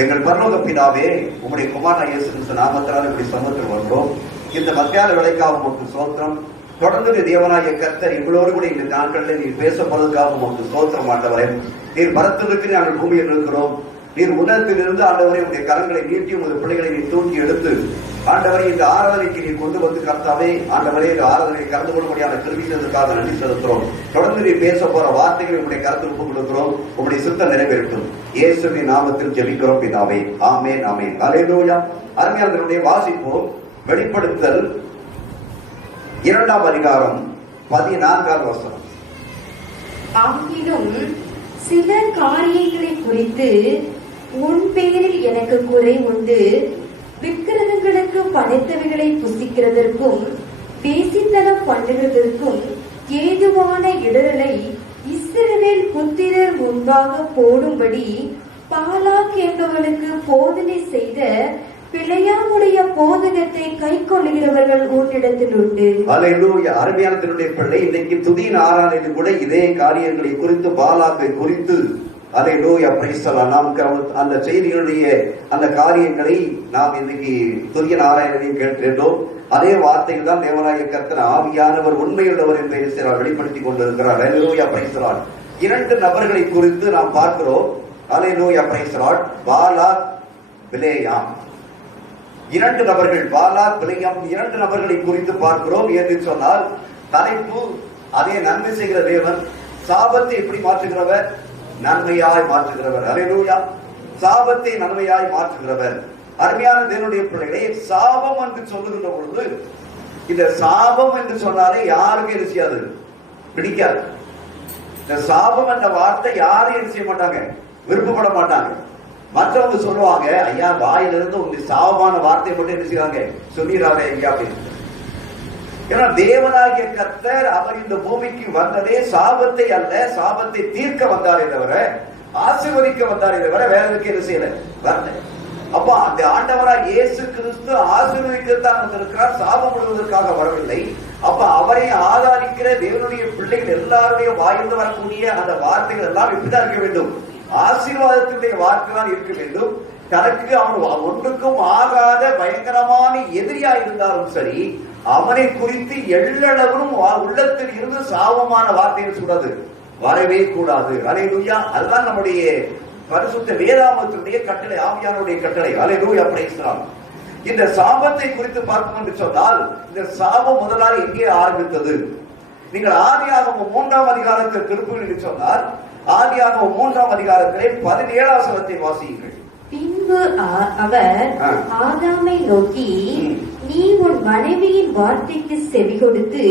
எங்கள் பரலோக பிதாவே, உங்களுடைய குமாரன் இயேசு கிறிஸ்து நாமத்தினால் இப்படி சமூகத்தில் வருகிறோம். இந்த மத்தியான வேலைக்காக உங்களுக்கு ஸ்தோத்திரம். தொடர்ந்து தேவனாகிய கர்த்தர் எங்களோடு கூட இந்த நாட்களில் நீர் பேசப்படுவதற்காக உங்களுக்கு ஸ்தோத்திரம். ஆண்டவரே, நீர் பரத்திற்கு நாங்கள் பூமியில் இருக்கிறோம். நீர் உன்னதத்திலிருந்து ஆண்டவரை உடைய கரங்களை நீட்டி உங்கள் பிள்ளைகளை நீர் தூக்கி எடுத்து ஆண்டவரை இந்த ஆராதனைக்கு நீர் கொண்டு வந்து கர்த்தாவே, ஆண்டவரே இந்த ஆராதனை கலந்து கொள்ளும்படியான கிருபைக்காக நன்றி செலுத்துகிறோம். தொடர்ந்து நீர் பேச போற வார்த்தைகளை உங்களுடைய கருத்தில் ஒப்புக் கொடுக்கிறோம். உங்களுடைய சித்தம் நிறைவேறட்டும். இயேசுவின் நாமத்தில் ஜெபிக்கிறோம் பிதாவே, ஆமென் ஆமென். அல்லேலூயா. அருமையானவர்களே, வாசிப்போம். வெளிப்படுத்தல் 2ஆம் அதிகாரம் 14ஆம் வசனம். ஆகிலும் சில காரியங்களை குறித்து உன் பெயரில் எனக்கு குறை உண்டு. விக்கிரகங்களுக்கு படைத்தவைகளை புசிக்கிறதற்கும் பேசித்தனம் பண்ணுகிறதற்கும் ஏதுவான இடரலை இஸ்ரவேல் புத்திரர் முன்பாக போடும்படி பாலாக் என்பவனுக்கு போதனை செய்த பிழையாமுடைய போதகத்தை கை கொள்ளுகிறவர்கள் உன்னிடத்தில் உண்டு. அல்லேலூயா. அருமையான திருடைய பிள்ளை, இன்னைக்கு துதியின் ஆராதனையில் கூட இதே காரியங்களை குறித்து, பாலாக்கை குறித்து, அல்லேலூயா, பிரைஸ் தி லார்ட், நாம் அந்த செய்திகளுடைய அந்த காரியங்களை நாம் இன்னைக்கு துதியின் ஆராதனையில் கேட்கிறோம். அதே வார்த்தைகள் தான் தேவனாகிய கர்த்தர் ஆவியானவர் உண்மையுள்ளவர் என்பதை வெளிப்படுத்திக் கொண்டிருக்கிறார். அல்லேலூயா, பிரைஸ் தி லார்ட். 2 நபர்களை குறித்து நாம் பார்க்கிறோம். அல்லேலூயா, பிரைஸ் தி லார்ட். பாலாக், பிலேயாம். 2 நபர்கள், பாலாக், பிலேயாம், 2 நபர்களை குறித்து பார்க்கிறோம். என்று சொன்னால் தலைப்பு அதே நன்மை செய்கிற தேவன், சாபத்தை எப்படி மாற்றுகிறவர்? நன்மையாய் மாற்றுகிறவர். அல்லேலூயா. சாபத்தை நன்மையாய் மாற்றுகிறவர். அருமையான தேவனுடைய பிள்ளைகளே, சாபம் என்று சொல்லுகின்ற பொழுது, இந்த சாபம் என்று சொன்னாலே யாருக்கும் என்ன செய்யாது? பிடிக்காது. இந்த சாபம் என்ற வார்த்தை யாரும் என்ன செய்ய மாட்டாங்க? விருப்பப்பட மாட்டாங்க. மற்றவங்க சொல்லுவாங்க, ஐயா வாயிலிருந்து உங்க சாபமான வார்த்தை மட்டும் என்ன செய்வாங்க? சொல்லிடுறாங்க ஐயா அப்படின்னு. ஏன்னா தேவனாகிய கர்த்தர் அவர் இந்த பூமிக்கு வந்ததே சாபத்தை அல்ல, சாபத்தை தீர்க்க வந்தாரே தவிர ஆசீர்வதிக்க வந்தாரே தவிர வேற எதுக்கு என்ன செய்யல வரல. அப்ப அந்த ஆண்டவராக இயேசு கிறிஸ்து ஆசீர்வதிக்கத்தான் வந்திருக்கிறார், சாபம் விடுவதற்காக வரவில்லை. அப்ப அவரை ஆராதிக்கிற தேவனுடைய பிள்ளைகள் எல்லாருடைய வாயிலிருந்து வரக்கூடிய அந்த வார்த்தைகள் எல்லாம் இப்படிதான் இருக்க வேண்டும். ஆசீர்வாதத்தினுடைய வார்த்தை தான் இருக்க வேண்டும். தனக்கு அவன் ஒன்றுக்கும் ஆகாத பயங்கரமான எதிரியா இருந்தாலும் சரி, அவனை குறித்து எள்ளளவும் உள்ளத்தில் இருந்து சாபமான வார்த்தைகள் கூடாது, வரவே கூடாது. அல்லேலூயா. அதுதான் நம்முடைய பரிசுத்த வேதாகமத்தினுடைய கட்டளை, ஆவியானுடைய கட்டளை. அல்லேலூயா, பிரைஸ் தி லார்ட். இந்த சாபத்தை குறித்து பார்க்கும் என்று சொன்னால், இந்த சாபம் முதலாக எங்கே ஆரம்பித்தது? நீங்கள் ஆதியாகமம் 3ஆம் அதிகாரத்தில் திருப்புகள் சொன்னால், ஆதியாகமம் 3ஆம் அதிகாரத்திலே 17ஆம் வசனத்தை வாசியுங்கள். பின்பு அவர் ஆதாமை நோக்கி, நீ உன் மனைவியின் வார்த்தைக்கு செவி கொடுத்து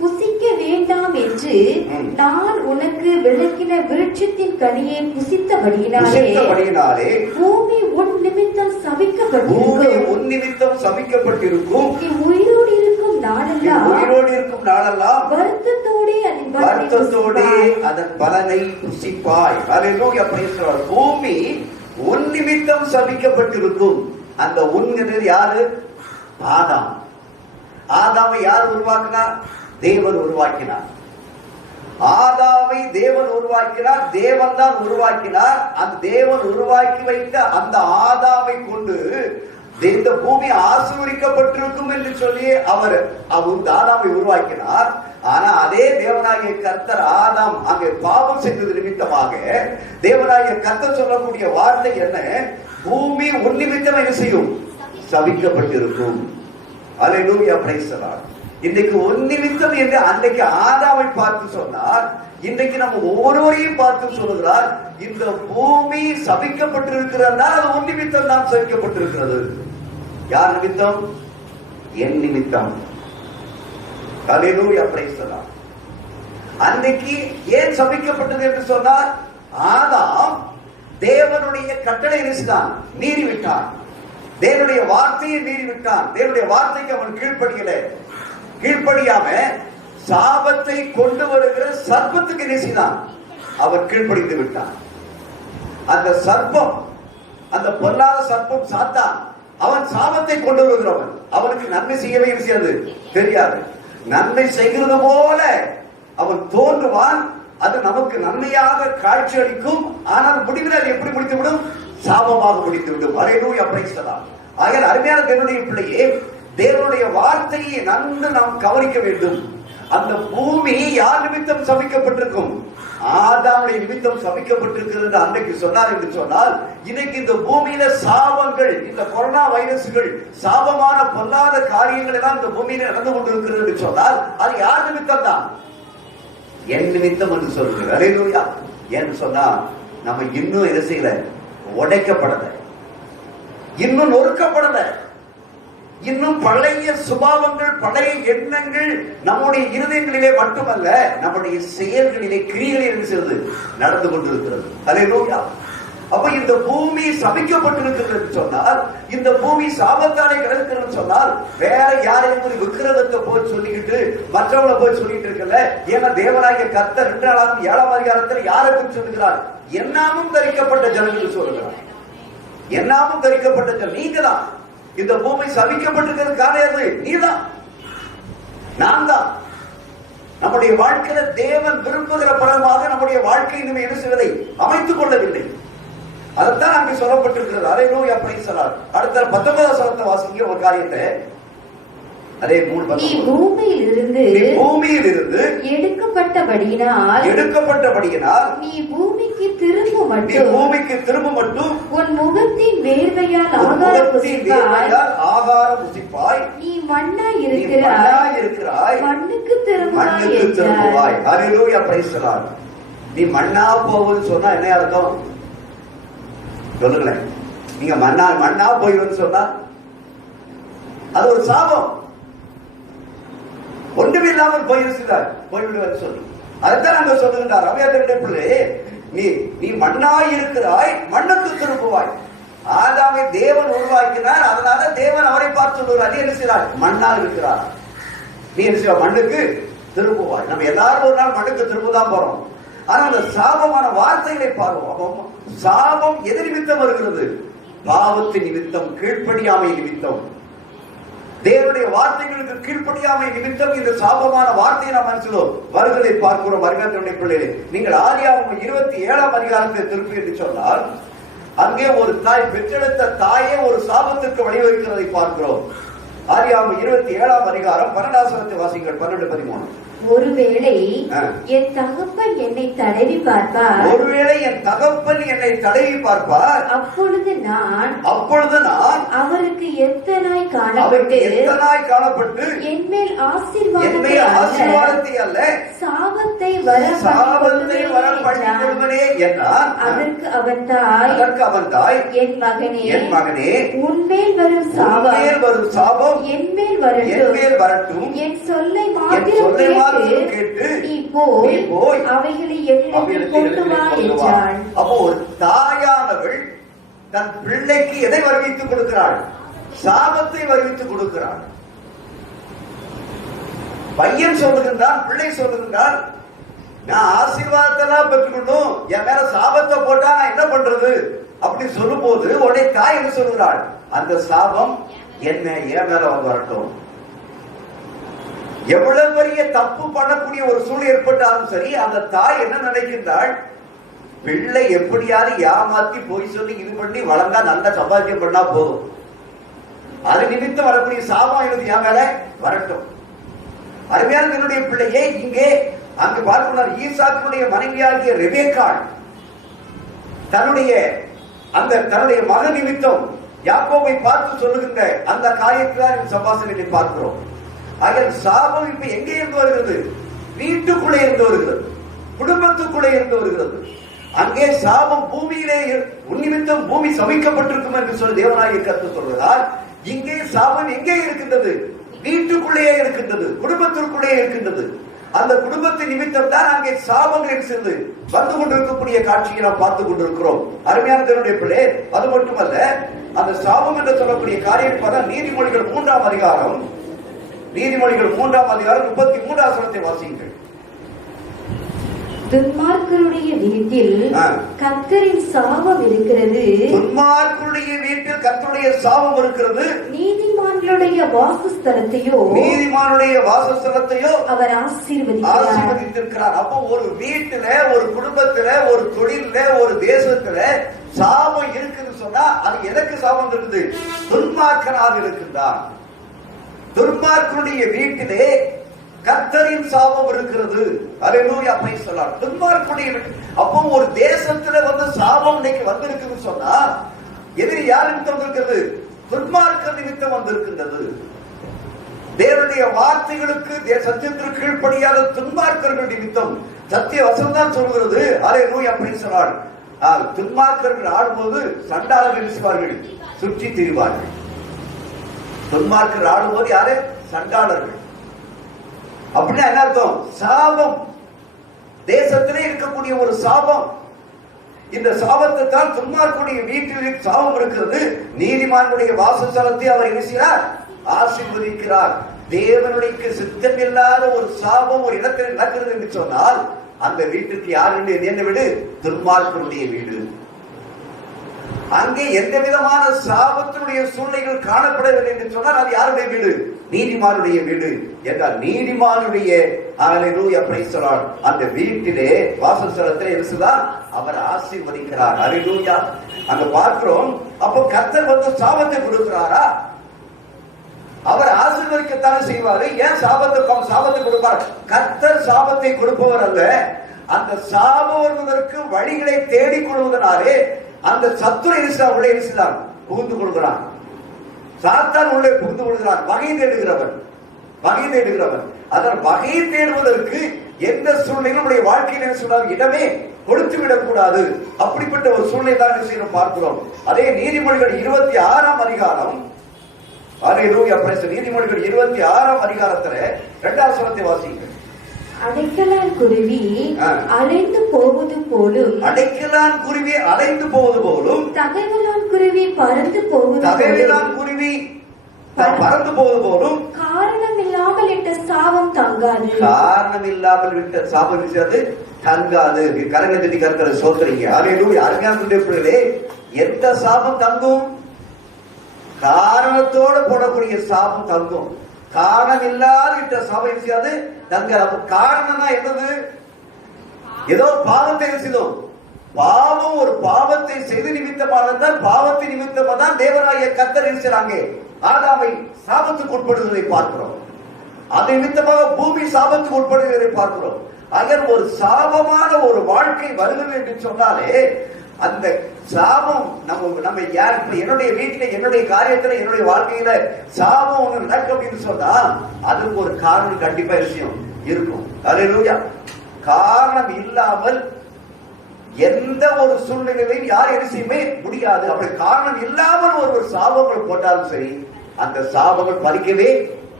புசிக்க வேண்டாம் என்று நான் உனக்கு விளக்கின விருட்சத்தின் கனியை புசித்தபடியினாலே பூமி உன் நிமித்தம் சபிக்கப்பட்டிருக்கும். நீ உயிரோடு இருக்கும் நாளெல்லாம் வருத்தத்தோடே அதன் பலனை புசிப்பாய். அல்லேலூயா, பிரைஸ் தி லார்ட். பூமி உன் நிமித்தம் சபிக்கப்பட்டிருக்கும். அந்த உன்கிறது யாரு? ஆதாம். ஆதாமை யார் உருவாக்கினார்? தேவன் உருவாக்கினார். ஆதாமை தேவன் உருவாக்கினார், தேவன் தான் உருவாக்கினார். அந்த தேவன் உருவாக்கி வைத்த அந்த ஆதாமை கொண்டு இந்த பூமி ஆசீர்வதிக்கப்பட்டிருக்கும் என்று சொல்லி அவர் ஆதாமை உருவாக்கினார். ஆனா அதே தேவனாகிய கர்த்தர் ஆதாம் அங்கே பாவம் செய்தது நிமித்தமாக தேவனாகிய கர்த்தர் சொல்லக்கூடிய வார்த்தை என்ன? பூமி உன் நிமித்தம் என்ன செய்யும்? சபிக்கப்பட்டிருக்கும். அல்லேலூயா, பிரைஸ் தி லார்ட். இன்னைக்கு உன் நிமித்தம் என்று அன்றைக்கு ஆதாமை பார்த்து சொன்னார். இன்றைக்கு நம்ம ஒவ்வொருவரையும் பார்த்து சொல்லுகிறார், இந்த பூமி சபிக்கப்பட்டிருக்கிறதா? அது உன் நிமித்தம் தான் சபிக்கப்பட்டிருக்கிறது. யார் நிமித்தம்? என் நிமித்தம். அல்லேலூயா, பிரைஸ் தி லார்ட். அன்னைக்கு ஏன் சபிக்கப்பட்டது என்று சொன்னார்? ஆதாம் தேவனுடைய கட்டளை மீறிவிட்டான், தேவனுடைய வார்த்தையை மீறிவிட்டான். தேவனுடைய வார்த்தைக்கு அவன் கீழ்ப்படியாம சாபத்தை கொண்டு வருகிற சர்ப்பத்துக்கு நேசிதான் அவன் கீழ்ப்படிந்து விட்டான். அந்த சர்ப்பம், அந்த பொல்லாத சர்ப்பம் சாத்தான், அவன் சாபத்தை கொண்டு வருகிறவன். அவனுக்கு நன்மை செய்யவே செய்யாது, தெரியாது. நன்மை செய்கிறது போல அவன் தோன்றுவான். அது நமக்கு நன்மையாக காட்சி அளிக்கும். ஆனால் முடிவில் அது எப்படி முடித்துவிடும்? சாபமாக முடிந்துவிடும். ஹல்லேலூயா, பிரைஸ் தி லார்ட். ஆகையால் அருமையான தேவனுடைய பிள்ளையே, தேவனுடைய வார்த்தையை நன்கு நாம் கவனிக்க வேண்டும். அந்த பூமி யார் நிமித்தம் சபிக்கப்பட்டிருக்கும்? ஆதாமுடைய நிமித்தம் சபிக்கப்பட்டிருக்கிறது என்று அன்றைக்கு சொன்னார் என்று சொன்னால், இன்னைக்கு இந்த பூமியில சாபங்கள், இந்த கொரோனா வைரஸ்கள், சாபமான பொல்லாத காரியங்கள் எல்லாம் இந்த பூமியில நடந்து கொண்டிருக்கிறது என்று சொன்னால் அது யார் நிமித்தம் தான்? என் நிமித்தம் என்று சொல்லுங்க. ஹல்லேலூயா. ஏன்னு சொன்னா நம்ம இன்னும் என்ன செய்யல? உடைக்கப்படல, இன்னும் நொறுக்கப்படல, இன்னும் பழைய சுபாவங்கள், பழைய எண்ணங்கள் நம்முடைய இருதயங்களிலே மட்டுமல்ல, நம்முடைய செயல்களிலே, கிரியைகளிலே நடந்து கொண்டிருக்கிறது. ஹல்லேலூயா. அப்ப இந்த பூமி சபிக்கப்பட்டிருக்கிறது சொன்னால், இந்த பூமி சாபத்தாலே கிடக்கிறது சொன்னால், வேற யாரையும் ஒரு விக்கிரகத்தை போய் சொல்லிக்கிட்டு மற்றவங்களை போய் சொல்லிட்டு இருக்கல. ஏன்னா தேவனாகிய கர்த்தர் 2 அதிகாரத்தில் யாரை குறித்து சொல்லுகிறார்? என்னாமும் தரிக்கப்பட்ட ஜனங்கள் சொல்லுகிறார். என்னாமும் தரிக்கப்பட்ட ஜனம் நீங்க தான். இந்த பூமி சபிக்கப்பட்டிருக்கிறது காரணம் நீதான், நான் தான். நம்முடைய வாழ்க்கையில தேவன் விரும்புகிற பலமாக நம்முடைய வாழ்க்கை நம்ம என்ன செய்வதை அமைத்துக் கொள்ளவில்லை. அதைத்தான் அங்கே சொல்லப்பட்டிருக்கிறது. ஹல்லேலூயா, பிரைஸ் தி லார்ட். அடுத்த 19ஆம் வசனத்தை வாசிங்க ஒரு காரியத்தை. அதே 3:19. நீ பூமியிலிருந்து எடுக்கப்பட்டபடியினால் நீ பூமிக்கு திரும்ப மட்டும் உன் முகத்தின் வேர்வையால் ஆகாரம் புசிப்பாய். நீ மண்ணாய் இருக்கிறாய், மண்ணுக்கு திரும்புவாய். ஹல்லேலூயா, பிரைஸ் தி லார்ட். நீ மண்ணா போகுன்னு சொன்னா என்ன அர்த்தம் சொல்லுங்களேன்? நீங்க மண்ணா போயிடுன்னு சொன்னா அது ஒரு சாபம். ஒன்றுமே இல்லாமல் போய்விடுவார் சொல்லி அதைத்தான் நாங்கள் சொல்லுகின்றார். அவையாதருடைய பிள்ளை, நீ மண்ணாய் இருக்கிறாய், மண்ணுக்கு திரும்புவாய். ஆதாமை தேவன் உருவாக்கினார், அதனால தேவன் அவரை பார்த்து சொல்லுகிறார், நீ என்ன செய்கிறார்? மண்ணா இருக்கிறார், நீ என்ன செய்வார்? மண்ணுக்கு திரும்புவாய். நம்ம எல்லாரும் ஒரு நாள் மண்ணுக்கு திரும்பதான் போறோம். ஆனா அந்த சாபமான வார்த்தைகளை பார்வோம். சாபம் எது நிமித்தம் வருகிறது? பாவத்தின் நிமித்தம், கீழ்ப்படியாமை நிமித்தம், தேவனுடைய வார்த்தைகளுக்கு கீழ்ப்படியாமை நிமித்தம் இந்த சாபமான வார்த்தையை நாம் மனசிலோ வருவதை பார்க்கிறோம். வருகின்ற பிள்ளைகளே, நீங்கள் ஆதியாகமம் 27ஆம் அதிகாரத்தை திருப்பி என்று சொன்னால், அங்கே ஒரு தாய் பெற்றெடுத்த தாயே ஒரு சாபத்திற்கு வழிவகுக்கிறதை பார்க்கிறோம். ஆதியாகமம் 27ஆம் அதிகாரம் 12ஆம் வசனத்தை வாசிங்கள். 12-13. ஒருவேளை என் தகப்பன் என்னை தடவி பார்ப்பார், அப்பொழுது நான் அவருக்கு எத்தனாய் காணப்பட்டு என்மேல் ஆசீர்வாதத்தை அல்ல சாபத்தை வரப்பண்ணிக்கொள்வனே என்றான். அதற்கு அவன் தாய், என் மகனே, உன்மேல் வரும் சாபம் என்மேல் வரட்டும், என் சொல்லை மாத்திரம் கேட்டு நீ போய் அவைகளை என்னிடத்தில் கொண்டு வா என்றாள். அப்போ ஒரு தாயானவள் தன் பிள்ளைக்கு எதை வருவித்துக் கொடுக்கிறாள்? சாபத்தை வருவித்துக் கொடுக்கிறாள். பையன் சொல்லுகின்றான், பிள்ளை சொல்லுகின்றான், நான் ஆசீர்வாதத்தெல்லாம் பெற்றுக்கணும், என் மேல சாபத்தை போட்டா நான் என்ன பண்றது அப்படி சொல்லும் போது உடனே தாய் என்ன சொல்லுகிறாள்? அந்த சாபம் என்ன என் மேல வரட்டும். எவ்வளவு பெரிய தப்பு பண்ணக்கூடிய ஒரு சூழ்நிலை ஏற்பட்டாலும் சரி, அந்த தாய் என்ன நினைக்கின்றாள்? பிள்ளை எப்படியாவது ஏமாத்தி போய் சொல்லி இது பண்ணி வளர்ந்தா நல்ல சம்பாத்தியம் பண்ணா போதும், அது நிமித்தம் வரக்கூடிய சாபம் எனக்கு என் மேல வரட்டும். அருமையான என்னுடைய பிள்ளையே, இங்கே அங்கு பார்க்கிறார், ஈசாக்குடைய மனைவியாகிய ரெபேக்காள் தன்னுடைய மகன் நிமித்தம் யாக்கோபை பார்த்து சொல்லுகின்ற அந்த காரியத்தில் சம்பாஷணையை பார்க்கிறோம். அதில் சாபம் இப்ப எங்கே இருந்து வருகிறது? வீட்டுக்குள்ளே இருந்து வருகிறது, குடும்பத்துக்குள்ளே இருந்து வருகிறது. அங்கே சாபம் பூமியிலே உன்னிமித்தம் பூமி சபிக்கப்பட்டிருக்கும் என்று சொல்லி தேவனாகிய கர்த்தர் சொல்வதால், இங்கே சாபம் எங்கே இருக்கின்றது? வீட்டுக்குள்ளேயே இருக்கின்றது, குடும்பத்திற்குள்ளே இருக்கின்றது. அந்த குடும்பத்தின் நிமித்தம் தான் அங்கே சாபங்கள் சேர்ந்து வந்து கொண்டிருக்கக்கூடிய காட்சியை நாம் பார்த்துக் கொண்டிருக்கிறோம். அருமையான தேவனுடைய பிள்ளை, அது மட்டுமல்ல, அந்த சாபம் என்று சொல்லக்கூடிய காரியம் பார்த்தா நீதிமொழிகள் 3ஆம் அதிகாரம் 33ஆம் வசனத்தை வாசியுங்கள். துன்மார்க்கருடைய வீட்டில் கர்த்தரின் சாபம் இருக்கிறது, துன்மார்க்கருடைய வீட்டில் கர்த்தருடைய சாபம் இருக்கிறது, நீதிமான்களுடைய வாசஸ்தலத்தையோ அவர் ஆசீர்வதித்திருக்கிறார். அப்போ ஒரு வீட்டில, ஒரு குடும்பத்துல, ஒரு தொழில, ஒரு தேசத்துல சாபம் இருக்குன்னு சொன்னா அது எதற்கு சாபம் இருக்குது? துன்மார்க்கனாக இருக்கின்றான். துன்மார்க்கனுடைய வீட்டிலே கர்த்தரின் சாபம் இருக்கிறது. அல்லேலூயா, பிரைஸ் தி லார்ட். துன்மார்க்கனுடைய அப்போ ஒரு தேசத்துல சாபம் இன்னைக்கு வந்திருக்குன்னு சொன்னா எதிரி யார் நிமித்தம் வந்திருக்கிறது? துன்மார்க்க நிமித்தம் வந்திருக்கின்றது. தேவனுடைய வார்த்தைகளுக்கு சத்தியத்திற்கு கீழ்ப்படியாத துன்மார்க்கர்கள் நிமித்தம் சத்திய வசனம் தான் சொல்கிறது. அல்லேலூயா, பிரைஸ் தி லார்ட். துன்மார்க்கர்கள் ஆடும்போது சண்டாளர்கள் வீசுவார்கள், சுற்றி திரிவார்கள். துன்மார்க்கர்கள் ஆடும்போது யாரு? சண்டாளர்கள். அப்படின்னா என்ன அர்த்தம்? சாபம், தேசத்திலே இருக்கக்கூடிய ஒரு சாபம். இந்த சாபத்தை தான் துன்மார்க்கனுடைய வீட்டில் சாபம் இருக்கிறது. நீதிமானுடைய வாசஸ்தலத்தை அவர் என்ன செய்கிறார்? ஆசீர்வதிக்கிறார். தேவனுடைய சித்தம் இல்லாத ஒரு சாபம் ஒரு இடத்தில் நடக்கிறது என்று சொன்னால் அந்த வீட்டுக்கு யாருடைய என்ன வீடு? துன்மார்க்கனுடைய வீடு. அங்கே எந்த விதமான சாபத்தினுடைய சூழ்நிலைகள் காணப்படவில்லை என்று சொன்னால் அது யாருடைய வீடு? நீதிமானுடைய வீடு. என்றால் நீதிமானுடைய அல்லேலூயா, பிரைஸ் தி லார்ட், அந்த வீட்டிலே வாசஸ்தலத்திலே இருந்துதான் அவர் ஆசீர்வதிக்கிறார். அல்லேலூயா. அங்க பார்க்கிறோம். அப்போ கர்த்தர் சாபத்தை கொடுக்கிறாரா? அவர் ஆசீர்வதிக்கத்தானே செய்வாரு. ஏன் சாபத்தை கொடுப்பார்? கர்த்தர் சாபத்தை கொடுப்பவர் அல்ல. அந்த சாபம் வருவதற்கு வழிகளை தேடிக் கொள்வதனாலே அந்த சத்துரு உள்ளே புகுந்து கொள்கிறான். சாத்தான் உள்ளே புகுந்து கொள்கிறான். வகை தேடுகிறவன். அதன் வகை தேடுவதற்கு எந்த சூழ்நிலையும் நம்முடைய வாழ்க்கையில் சொன்னால் இடமே கொடுத்து விடக்கூடாது. அப்படிப்பட்ட ஒரு சூழ்நிலை தான் பார்க்கிறோம். அதே நீதிமொழிகள் 26ஆம் அதிகாரம், அல்லேலூயா, நீதிமொழிகள் 26ஆம் அதிகாரத்துல 2ஆம் வசனத்தை வாசிங்க. அடைக்கலான் குருவி அலைந்து போவது போலும், அடைக்கலான் குருவி அலைந்து போவது போலும், தகவலான் குருவி பறந்து போவது போலும், காரணம் இல்லாமல் இட்ட சாபம் தங்காது. காரணம் இல்லாமல் விட்ட சாபம் தங்காது. கரங்க தட்டி கருத்துல சோதரிங்க. அல்லேலூயா. அருமையானவர்களே, எந்த சாபம் தங்கும்? காரணத்தோடு போடக்கூடிய சாபம் தங்கும். காரணம் இல்லாத சாபம் செய்யாது தங்க. காரணம்னா என்னது? ஏதோ பாவத்தை செய்தோம். பாவம் ஒரு பாவத்தை செய்து நிமித்தமானதான், பாவத்தை நிமித்தமா தான் தேவனாகிய கர்த்தர் இருக்கிறாங்க ஆதாமை சாபத்துக்கு உட்படுவதை பார்க்கிறோம். அது நிமித்தமாக பூமி சாபத்துக்கு உட்படுவதை பார்க்கிறோம். ஆக ஒரு சாபமான ஒரு வாழ்க்கை வருகிறது என்று சொன்னாலே அந்த சாபம் நம்ம என்னுடைய வீட்டில், என்னுடைய காரியத்தில், என்னுடைய வாழ்க்கையில சாபம் ஒண்ணு நடக்கும் அப்படின்னு சொன்னா அதுக்கு ஒரு காரணம் கண்டிப்பா விஷயம் இருக்கும். அல்லேலூயா. காரணம் இல்லாமல் எந்த ஒரு சூழ்நிலையிலும் யார் என்ன செய்யவே முடியாது. அப்படி காரணம் இல்லாமல் ஒரு சாபங்கள் போட்டாலும் சரி, அந்த சாபங்கள்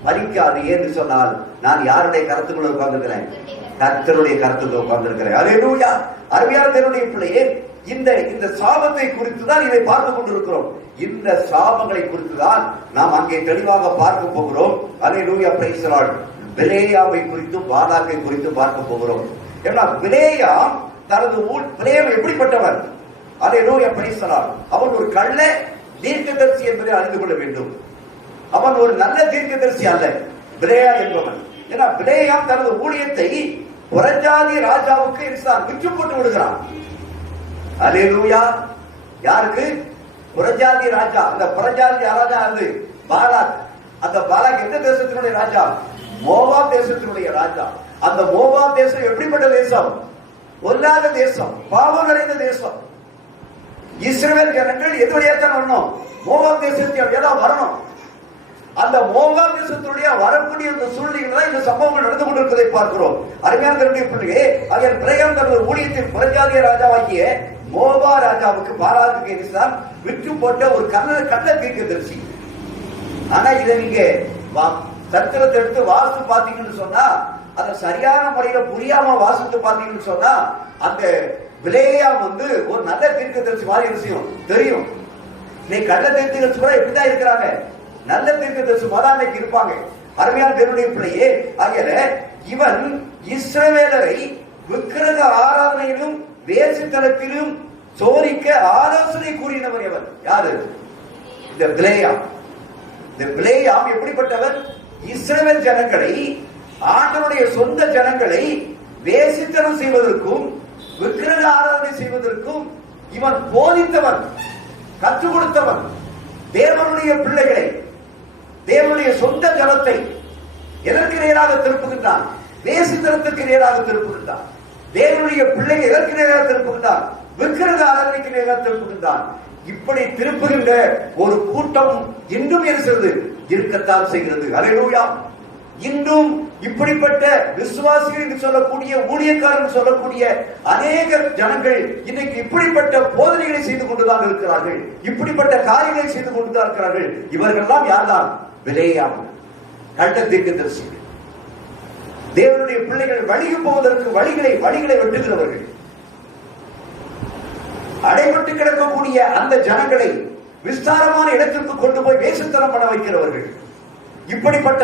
பறிக்காது. ஏன்னு சொன்னால் நான் யாருடைய கருத்துக்குள்ள உட்கார்ந்திருக்கிறேன்? கர்த்தருடைய கருத்துக்குள்ள உட்கார்ந்திருக்கிறேன். அல்லேலூயா. அருமையான தேவனுடைய பிள்ளையே, இந்த சாபத்தை குறித்து தான் இதை பார்த்து கொண்டிருக்கிறோம். இந்த சாபங்களை குறித்து தான் நாம் அங்கே தெளிவாக பார்க்க போகிறோம். அல்லேலூயா, பிரைஸ் தி லார்ட். பிலேயாமை குறித்தும் பாலாக்கை குறித்தும் பார்க்க போகிறோம். ஏன்னா பிலேயாம் பிலேயாம் எப்படிப்பட்டவன்? அல்லேலூயா, பிரைஸ் தி லார்ட். அவன் ஒரு கள்ள தீர்க்கதரிசி என்பதை அறிந்து கொள்ள வேண்டும். அவன் ஒரு நல்ல தீர்க்கதரிசி அல்ல பிலேயா என்பவன். ஏன்னா பிலேயாம் தனது ஊழியத்தை புறஜாதி ராஜாவுக்கு விற்று போட்டு விடுகிறான். அல்லேலூயா. யாருக்கு? புறஜாதி ராஜா. அந்த புறஜாதி ராஜா அது பாலாக். அந்த பாலாக் எந்த தேசத்தினுடைய ராஜா? மோவாப் தேசத்தினுடைய ராஜா. அந்த மோவாப் தேசம் எப்படிப்பட்ட தேசம்? பொல்லாத தேசம், பாவம் நிறைந்த தேசம். இஸ்ரவேல் ஜனங்கள் எது வழியாத்தான் வரணும்? மோவாப் தேசத்தில் ஏதாவது வரணும். அந்த மோவாப் தேசத்துடைய வரக்கூடிய இந்த சூழ்நிலைகள் இந்த சம்பவங்கள் நடந்து கொண்டிருப்பதை பார்க்கிறோம். அருமையான பிள்ளையே, அதன் பிள்ளையாம் தனது ஊழியத்தில் புறஜாதிய ராஜாவாகிய மோவா ராஜாவுக்கு பாலாக்கு விற்று போட்ட ஒரு கள்ள தீர்க்கதரிசி. ஆனா இதை நீங்க சரித்திரத்தை எடுத்து வாசித்து பார்த்தீங்கன்னு சொன்னா, அதை சரியான முறையில புரியாம வாசித்து பார்த்தீங்கன்னு சொன்னா, அந்த பிலேயாம் ஒரு நல்ல தீர்க்கதரிசி மாதிரி விஷயம் தெரியும். நீ கள்ள தீர்க்கதரிசி கூட எப்படிதான் இருக்கிறாங்க? நல்ல தீர்க்கதரிசி மாதிரி இருப்பாங்க. அருமையான தேவனுடைய பிள்ளையே, ஆகிய இவன் இஸ்ரவேலரை விக்கிரக ஆராதனையிலும் வேசித்தனத்திலும் சோரிக்க ஆலோசனை கூறினவர் எவர்? யாரு? இந்த பிலேயாம். இந்த பிலேயாம் எப்படிப்பட்டவர்? இஸ்ரவேல் ஜனங்களை, ஆண்டவருடைய சொந்த ஜனங்களை வேசித்தனம் செய்வதற்கும் விக்கிரக ஆராதனை செய்வதற்கும் இவன் போதித்தவன், கற்றுக் கொடுத்தவன். தேவனுடைய பிள்ளைகளை, தேவனுடைய சொந்த ஜனத்தை எதற்கு நேராக திருப்புகின்றான்? வேசித்தனத்துக்கு நேராக திருப்புகின்றான். தேவனுடைய பிள்ளைகள் எதற்கு நேராக திருப்புகின்றான்? விக்கிரக ஆராதனைக்கு நேராக திருப்புகின்றான். இப்படி திருப்புகின்ற ஒரு கூட்டம் இன்றும் இருக்கிறது, இருக்கத்தான் செய்கிறது. அல்லேலூயா. இன்றும் இப்படிப்பட்ட விசுவாசிகள் என்று சொல்லக்கூடிய, ஊழியக்காரர்கள் சொல்லக்கூடிய அநேக ஜனங்கள் இன்னைக்கு இப்படிப்பட்ட போதனைகளை செய்து கொண்டுதான் இருக்கிறார்கள், இப்படிப்பட்ட காரியங்களை செய்து கொண்டுதான் இருக்கிறார்கள். இவர்கள்லாம் யார்தான்? பிலேயாம், கள்ள தீர்க்கதரிசிகள். தேவனுடைய பிள்ளைகள் வழிக்கு போவதற்கு வழிகளை வெட்டுகிறவர்கள், அடைபட்டு கிடக்கக்கூடிய அந்த ஜனங்களை விஸ்தாரமான இடத்திற்கு கொண்டு போய் வேசித்தனம் பண்ண வைக்கிறவர்கள். இப்படிப்பட்ட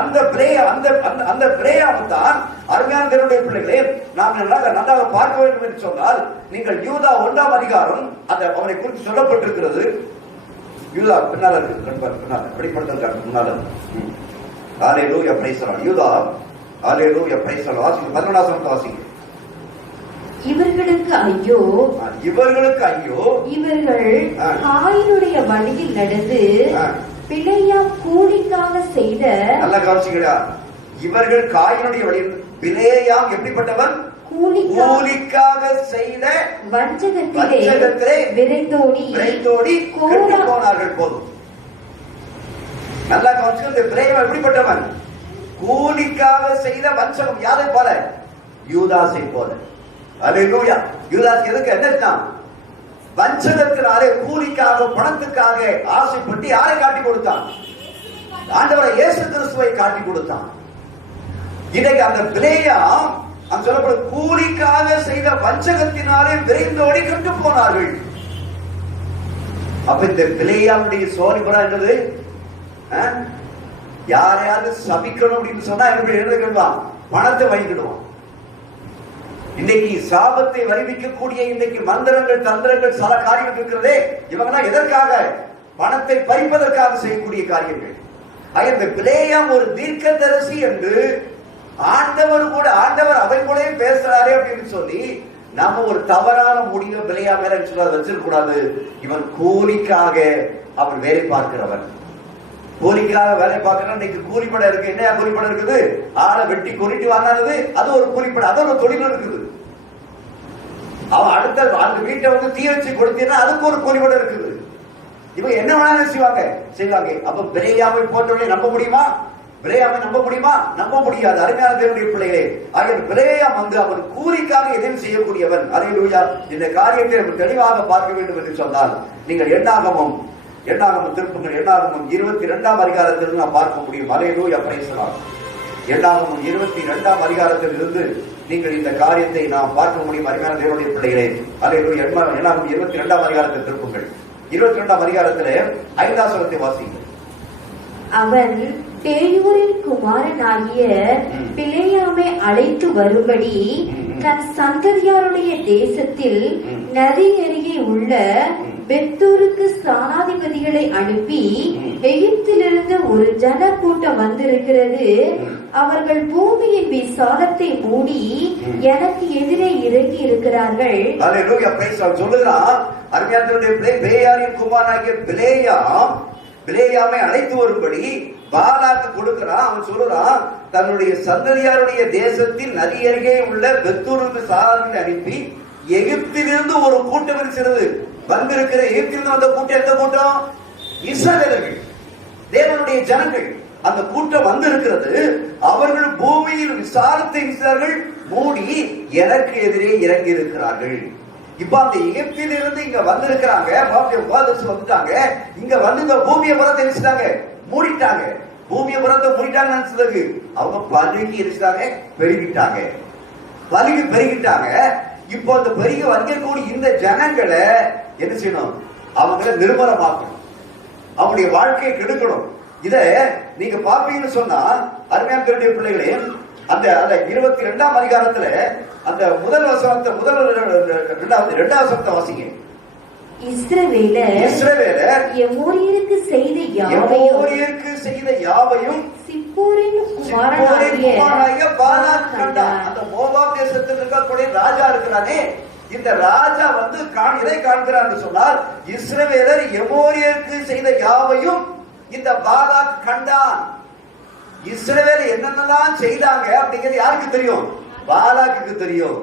அந்த பிரேயாம் தான் அருமையான தேவனுடைய பிள்ளைகளே, நாம் நன்றாக பார்க்க வேண்டும் என்று சொன்னால், நீங்கள் யூதா 1ஆம் அதிகாரம் அவனை குறித்து சொல்லப்பட்டிருக்கிறது. யூதா பின்னால வெளிப்படுத்தல் முன்னால ஹல்லேலூயா பிரைஸ் தி லார்ட். யூதா ஹல்லேலூயா பிரைஸ் தி லார்ட். வாசிங்க 11ஆம் வாசிங்க. இவர்களுக்கு ஐயோ, இவர்களுக்கு ஐயோ, இவர்கள் காயினுடைய வழியில் நடந்து பிலேயாம் கூலிக்காக செய்த. நல்ல கவனிச்சுக்கடா, இவர்கள் காயினுடைய வழியில். பிலேயாம் எப்படிப்பட்டவன்? கூலிக்காக செய்த வஞ்சகத்திலே விரைந்தோடி போனார்கள். போதும். நல்லா கவனிச்சு, இந்த பிலேயாம் எப்படிப்பட்டவன்? கூலிக்காக செய்த வஞ்சகம். யாரை போல? யூதாசை போல. அல்லேலூயா. யூதாஸ் எதுக்கு என்ன? வஞ்சகத்தினாலே, கூலிக்காக, பணத்துக்காக ஆசைப்பட்டு யாரை காட்டி கொடுத்தான்? ஆண்டவரை இயேசு கிறிஸ்துவை காட்டி கொடுத்தான். இன்னைக்கு அந்த பிலேயாம் சொல்லப்படும் கூலிக்காக செய்த வஞ்சகத்தினாலே விரைந்தோடி கெட்டு போனார்கள். அப்ப இந்த பிலேயாமுடைய சோதனை என்னது? யாரையாவது சபிக்கணும் அப்படின்னு சொன்னா எப்படி எழுதுவான்? பணத்தை வாங்கிடுவான். இன்னைக்கு சாபத்தை வருவிக்கக்கூடிய இன்னைக்கு மந்திரங்கள், தந்திரங்கள், சில காரியங்கள் இருக்கிறதே, இவங்க எதற்காக? பணத்தை பறிப்பதற்காக செய்யக்கூடிய காரியங்கள். இந்த பிலேயாம் ஒரு தீர்க்கதரிசி என்று ஆண்டவர் அவை கூட பேசுறாரே அப்படின்னு சொல்லி நாம ஒரு தவறான முடிவை பிலேயாம் மேல வச்சிருக்க கூடாது. இவன் கூலிக்காக அவன் வேலை பார்க்கிறவன். கூலிக்காக வேலை பார்க்கணும். இன்னைக்கு கூலிப்படம் இருக்கு. என்ன கூலிப்படம் இருக்குது? ஆளை வெட்டி கொறிட்டு வாங்கினது, அது ஒரு கூலிப்படம், அது ஒரு தொழில் இருக்குது. அவன் அடுத்த அந்த வீட்டை தீ வச்சு கொடுத்தீங்கன்னா அதுக்கு ஒரு கூலிப்படம் இருக்குது. இவங்க என்ன வேணாலும் செய்வாங்க. அப்ப பிலேயாமை போன்றவனை நம்ப முடியுமா? பிலேயாமை நம்ப முடியுமா? நம்ப முடியாது. அருமையான தேவனுடைய பிள்ளைகளே, பிலேயாம் அவன் கூலிக்காக எதையும் செய்யக்கூடியவன். அல்லேலூயா. இந்த காரியத்தை நம்ம தெளிவாக பார்க்க வேண்டும் என்று சொன்னால், நீங்கள் எண்ணாகமம் திருப்புங்கள். எண்ணாகமம் 22ஆம் அதிகாரத்தில் நாம் பார்க்க முடியும். அல்லேலூயா பிரைஸ் தி லார்ட். எண்ணாகமம் 22ஆம் அதிகாரத்தில் இருந்து நீங்கள் இந்த காரியத்தை நாம் பார்க்க முடியும். அருமையான தேவனுடைய பிள்ளைகளே, அல்லேலூயா. எண்ணாகமம் 22ஆம் அதிகாரத்தை திருப்புங்கள். 22ஆம் அதிகாரத்திலே 5ஆம் வசனத்தை வாசியுங்கள். அவன் பேயூரின் குமாரனாகிய பிலேயாமை அழைத்து வரும்படி தன் சந்ததியாருடைய தேசத்தில் நதி அருகே உள்ள பெத்தூருக்கு ஸ்தானாதிபதிகளை அனுப்பி, எகிப்திலிருந்து ஒரு ஜன கூட்டம் வந்திருக்கிறது. அவர்கள் பூமியின் விசாலத்தை மூடி எனக்கு எதிரே இறங்கி இருக்கிறார்கள். சொல்லுகிறான் பேயாரின் குமாரனாகிய பிலேயாமை அழைத்து வரும்படி பாலாக்கு கொடுக்கிறான். அவன் சொல்லுறான், தன்னுடைய சந்ததியாருடைய தேசத்தில் நதி அருகே உள்ள பெத்தூருக்கு சாதாரண அனுப்பி, எகிப்திலிருந்து ஒரு கூட்டம் இருக்கிறது வந்திருக்கிற. எகிப்திலிருந்து வந்த கூட்டம் எந்த கூட்டம்? இஸ்ரவேலர்கள், தேவனுடைய ஜனங்கள். அந்த கூட்டம் வந்திருக்கிறது. அவர்கள் பூமியில் விசாலத்தை மூடி எனக்கு எதிரே இறங்கி இருக்கிறார்கள். இப்ப அந்த எகிப்திலிருந்து இங்க வந்திருக்கிறாங்க, வந்துட்டாங்க. இங்க வந்து இந்த பூமியை புறத்தை எரிச்சிட்டாங்க, மூடிட்டாங்க. பூமியை புறத்தை மூடிட்டாங்க நினைச்சதுக்கு அவங்க பழுகி எரிச்சிட்டாங்க, பெருகிட்டாங்க. இப்போ அந்த பெருகி வந்திருக்கக்கூடிய இந்த ஜனங்களை என்ன செய்யணும்? அவங்களை நிர்மலமாக்கணும், அவங்களுடைய வாழ்க்கையை கெடுக்கணும். இத நீங்க பாப்பீங்கன்னு சொன்னா, அருமையான தேவனுடைய பிள்ளைகளே, அந்த 22ஆம் அதிகாரத்துல அந்த முதல் வசனத்தை, இரண்டாவது வசனத்தை வாசிங்க. இஸ்ரவேலர் எமோரியருக்கு செய்த யாவையும் சிப்போரின் குமாரனாகிய பாலாக் கண்டான். அந்த மோவாப் தேசத்தில் இருக்கக்கூடிய ராஜா இருக்கிறானே, இந்த ராஜா வந்து இதை காண்கிறார் என்று சொன்னார், இஸ்ரவேலர் எமோரியருக்கு செய்த யாவையும் இந்த பாலாக் கண்டான். இஸ்ரவேல் என்னென்னலாம் செய்தாங்க அப்படிங்கிறது யாருக்கு தெரியும்? பாலாக்கு தெரியும்.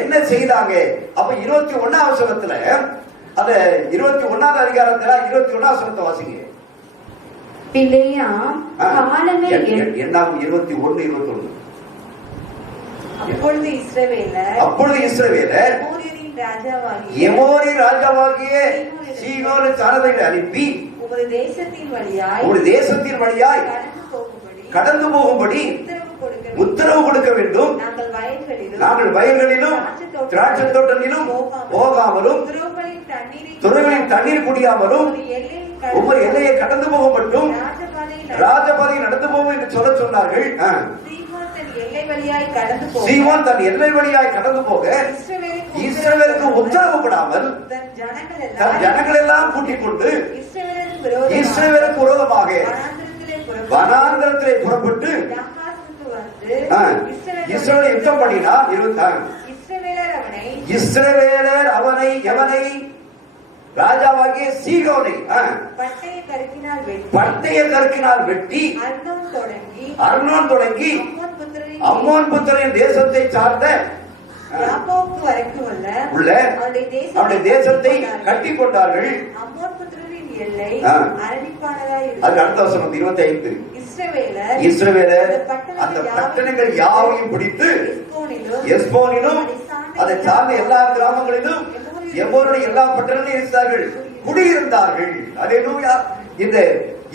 என்ன செய்தாங்க? அப்ப 21ஆம் வசனத்துல, அந்த 21ஆவது அதிகாரத்துல 21ஆம் வசனத்தை வாசிங்க. பிலேயாம் காலமே என்ன 21 21. அப்பொழுது இஸ்ரவேலர் எமோரி ராஜாவாகிய சீகோனை சாரதைகளை அனுப்பி உமது தேசத்தின் வழியாய் கடந்து போகும்படி உத்தரவு கொடுக்க வேண்டும். நாங்கள் வயல்களிலும் திராட்சை தோட்டங்களிலும் போகாமலும் துறைகளின் தண்ணீர் குடியாமலும் ஒவ்வொரு எல்லையை கடந்து போக மட்டும் ராஜபாதை நடந்து போவோம் என்று சொல்ல சொன்னார்கள். சீமோன் தன் எல்லை வழியாய் கடந்து போக இஸ்ரவேலுக்கு உத்தரவுப்படாமல் தன் ஜனங்கள் எல்லாம் கூட்டிக் கொண்டு இஸ்ரவேலுக்கு விரோதமாக வனாந்தரத்திலே புறப்பட்டு இஸ்ரவேலை யுத்தம் பண்ணினார். இஸ்ரவேலர் அவனை எவனை? ராஜாவாகிய சீகோனை பட்டய கருக்கினால் வெட்டி அர்னோன் தொடங்கி அம்மோன் புத்திரரின் தேசத்தை சார்ந்த உள்ள அவருடைய தேசத்தை கட்டி கொண்டார்கள். அதுக்கு அடுத்த வசனம் 25. இஸ்ரவேலர் அந்த பட்டணங்கள் யாவையும் பிடித்து எஸ்போனிலும் அதை சார்ந்த எல்லா கிராமங்களிலும் எம்மோருடைய எல்லா பட்டணங்களையும் இருந்தார்கள், குடியிருந்தார்கள். அல்லேலூயா. இந்த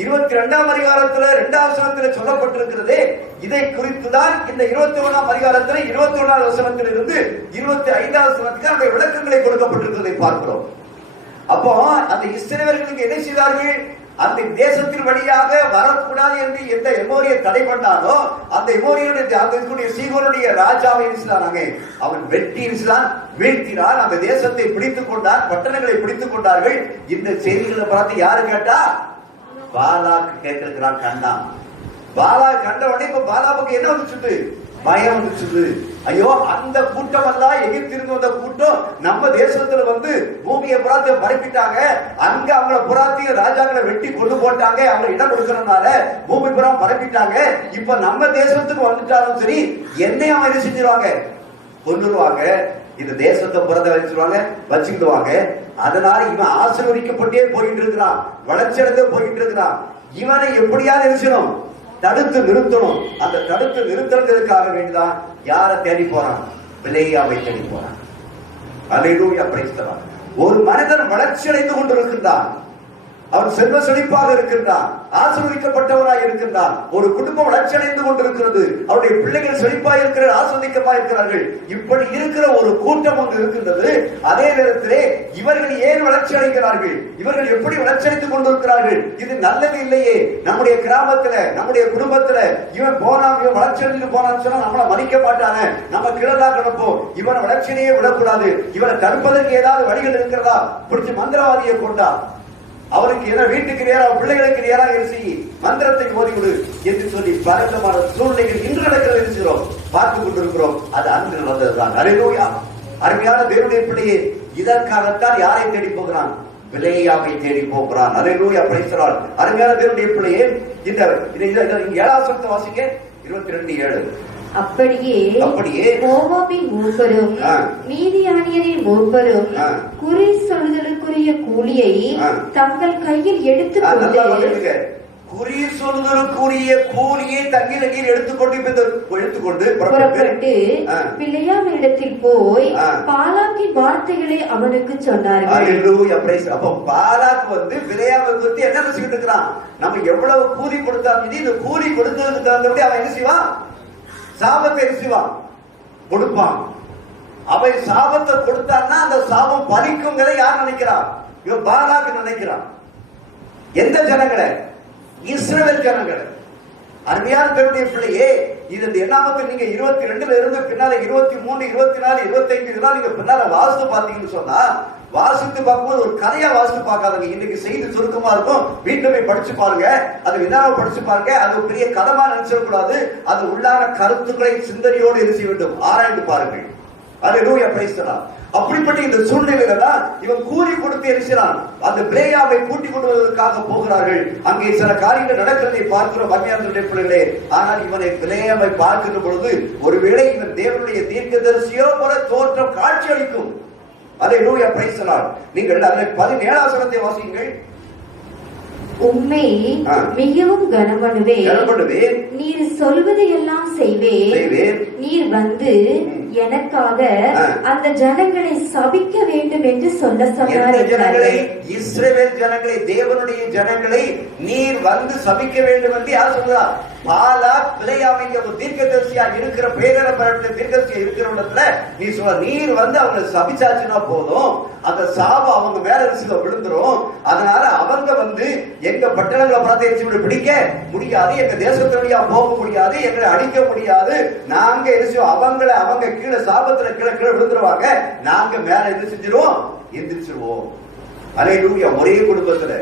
22ஆம் அதிகாரத்துல 2ஆம் வசனத்தில் சொல்லப்பட்டிருக்கிறது. இதை குறித்துதான் இந்த 21ஆம் அதிகாரத்தில் 21ஆம் வசனத்திலிருந்து 25ஆம் வசனத்துக்கு அந்த விளக்கங்களை கொடுக்கப்பட்டிருக்கிறதை பார்க்கிறோம். அப்போ அந்த இஸ்ரவேலர்களுக்கு என்ன செய்தார்கள்? அந்த தேசத்தின் வழியாக வரக்கூடாது என்று எந்த எமோரியை தடை பண்ணாலோ அந்த எமோரியனுடைய சீகோனுடைய ராஜாவை அவன் வெட்டி வீழ்த்தினான். அந்த தேசத்தை பிடித்துக் கொண்டான், பட்டணங்களை பிடித்துக் கொண்டார்கள். இந்த செய்திகளை பார்த்து யாரு கேட்டா? பாலாக்கு கேட்டிருக்கிறான், கண்டான். பாலா கண்ட உடனே இப்ப பாலாவுக்கு என்ன வந்துச்சு? பயம் வந்துச்சு. ஐயோ, அந்த கூட்டம் எல்லாம் எகிப்திலிருந்து வந்த கூட்டம் நம்ம தேசத்துல வந்து பூமியை புறாத்தை பரப்பிட்டாங்க. அங்க அவங்கள புறாத்திய ராஜாக்களை வெட்டி கொண்டு போட்டாங்க. அவங்க இடம் கொடுக்கறதுனால பூமி புறா பரப்பிட்டாங்க. இப்ப நம்ம தேசத்துக்கு வந்துட்டாலும் சரி, என்னையும் அவங்க என்ன செஞ்சிருவாங்க? கொண்டுருவாங்க. இந்த தேசத்தை புறத்தை வச்சுக்கிடுவாங்க. அதனால இவன் ஆசீர்வதிக்கப்பட்டே போயிட்டு இருக்கிறான், வளர்ச்சியடைந்தே போயிட்டு இருக்கிறான். இவனை எப்படியாவது நினைச்சணும், தடுத்து நிறுத்தணும். அந்த தடுத்து நிறுத்துறதுக்காக வேண்டிதான் யாரை தேடி போறான்? பிலேயாமை தேடி போறான். அல்லேலூயா, பிரைஸ் தி லார்ட். ஒரு மனிதன் வளர்ச்சி அடைந்து கொண்டிருக்கின்றான், அவன் செல்வ செழிப்பாக இருக்கின்றான், ஆசீர்வதிக்கப்பட்டவராய் இருக்கின்றான். ஒரு குடும்பம் வளர்ச்சி அடைந்து கொண்டிருக்கிறது, அவருடைய பிள்ளைகள் செழிப்பாக இருக்கிற ஆசீர்வதிக்கப்பா இருக்கிறார்கள். இப்படி இருக்கிற ஒரு கூட்டம் ஒன்று இருக்கின்றது. அதே நேரத்திலே இவர்கள் ஏன் வளர்ச்சி அடைகிறார்கள்? இவர்கள் எப்படி வளர்ச்சி அடைந்து கொண்டிருக்கிறார்கள்? இது நல்லது இல்லையே. நம்முடைய கிராமத்துல, நம்முடைய குடும்பத்துல இவன் வளர்ச்சி அடைந்து போனான்னு சொன்னா நம்மளை மதிக்க மாட்டானே, நம்ம கிழலா கிடப்போம். இவனை வளர்ச்சியிலேயே விடக்கூடாது. இவனை தடுப்பதற்கு ஏதாவது வழிகள் இருக்கிறதா? பிடிச்சி மந்திரவாதியை கொண்டா, அவருக்கு என வீட்டுக்கு நேராக பிள்ளைகளுக்கு நேராக செய்ய மந்திரத்தை ஓதி கொடு என்று சொல்லி பலவிதமான சூழ்நிலைகள் இன்று நடக்கிறது இருக்கிறோம், பார்த்துக் கொண்டிருக்கிறோம். அது அன்று நடந்ததுதான். அல்லேலூயா. அருமையான தேவனுடைய பிள்ளையே, இதற்காகத்தான் யாரை தேடி போகிறான்? பிலேயாமை தேடி போகிறான். அல்லேலூயா, பிரைஸ் தி லார்ட். அருமையான தேவனுடைய பிள்ளையே, இந்த 7ஆம் வசனத்தை வாசிக்க. 22:7. அப்படியே மோவாபின் மூப்பரும் மீதியானியரின் மூப்பரும் குறி சொல்லுதலுக்குரிய கூலியை தங்கள் கையில் எடுத்துக்கொண்டு குறி சொல்லுதலுக்குரிய கூலியை தங்கள் கையில் எடுத்துக்கொண்டு புறப்பட்டு பிலேயாமினிடத்தில் போய் பாலாக்கின் வார்த்தைகளை அவனுக்கு சொன்னார்கள். அப்ப பாலாக் வந்து பிலேயாமை பத்தி என்ன நினைச்சுக்கிட்டு இருக்கிறான்? நம்ம எவ்வளவு கூலி கொடுத்தாலும் இந்த கூலி கொடுத்ததுக்கு தகுந்தபடி அவன் என்ன செய்வான்? சாபத்தை ரிசிவான் கொடுப்பான். அவன் சாபத்தை கொடுத்தான்னா அந்த சாபம் பலிக்குங்கிறத யார் நினைக்கிறான்? இவன் பாலாக்கு நினைக்கிறான். எந்த ஜனங்களை? இஸ்ரவேல் ஜனங்களை. அருமையான பெருடைய பிள்ளையே, இது எண்ணாமத்தில் நீங்க 22 இருந்து பின்னால 23, 24, 25 இதெல்லாம் நீங்க பின்னால வாசித்து பார்த்தீங்கன்னு சொன்னா, வாசித்து பார்க்கும்போது ஒரு கதையா வாசித்து பார்க்காதங்க. இன்னைக்கு செய்தி சுருக்கமா இருக்கும், வீட்டுல போய் படிச்சு பாருங்க, அது வினாவை படிச்சு பாருங்க. அது பெரிய கதமா நினைச்சிடக்கூடாது. அது உள்ளான கருத்துக்களை சிந்தனையோடு இருக்க வேண்டும், ஆராய்ந்து பாருங்கள். அல்லேலூயா, பிரைஸ் தி லார்ட். அப்படிப்பட்ட இந்த சூழ்நிலையில தான் இவன் கூலி கொடுத்து இருக்கிறான். அந்த பிலேயாமை கூட்டிக் கொண்டு வருவதற்காக போகிறார்கள். அங்கே சில காரியங்கள் நடக்கிறதை பார்க்கிறோம் அருமையானவர்களே பிள்ளைகளே. ஆனால் இவனை பிலேயாமை பார்க்கின்ற பொழுது ஒருவேளை இவன் தேவனுடைய தீர்க்கதரிசியோ போல தோற்றம் காட்சி அளிக்கும். அல்லேலூயா, பிரைஸ் தி லார்ட். நீங்கள் அதில் 17 வசனத்தை வாசியுங்கள். உம்மை மிகவும் கனப்படுவேன், நீர் சொல்வதையெல்லாம் செய்வேன். நீர் வந்து எனக்காக அந்த ஜனங்களை சபிக்க வேண்டும் என்று சொல்ல சொன்னார். இஸ்ரவேல் ஜனங்களை, தேவனுடைய ஜனங்களை நீர் வந்து சபிக்க வேண்டும் என்று யார் சொல்றார்? பாலாக் பிலேயாமை தீர்க்கதரிசியா இருக்கிற பேரப்பட்ட தீர்க்கதரிசியா இருக்கிற இடத்துல நீ சொல்ற, நீர் வந்து அவங்க சபிச்சாச்சுன்னா போதும், அந்த சாபம் அவங்க மேல விழுந்துரும். அதனால அவங்க வந்து எங்க பட்டணங்களை பார்த்து பிடிக்க முடியாது, எங்க தேசத்தினுடைய போக முடியாது, எங்களை அடிக்க முடியாது. நாங்க அவங்களை அவங்க கீழே சாபத்துல கீழே விழுந்துருவாங்க, நாங்க மேல என்ன செஞ்சிருவோம்? எந்திரிச்சிருவோம். அல்லேலூயா. ஒரே குடும்பத்துல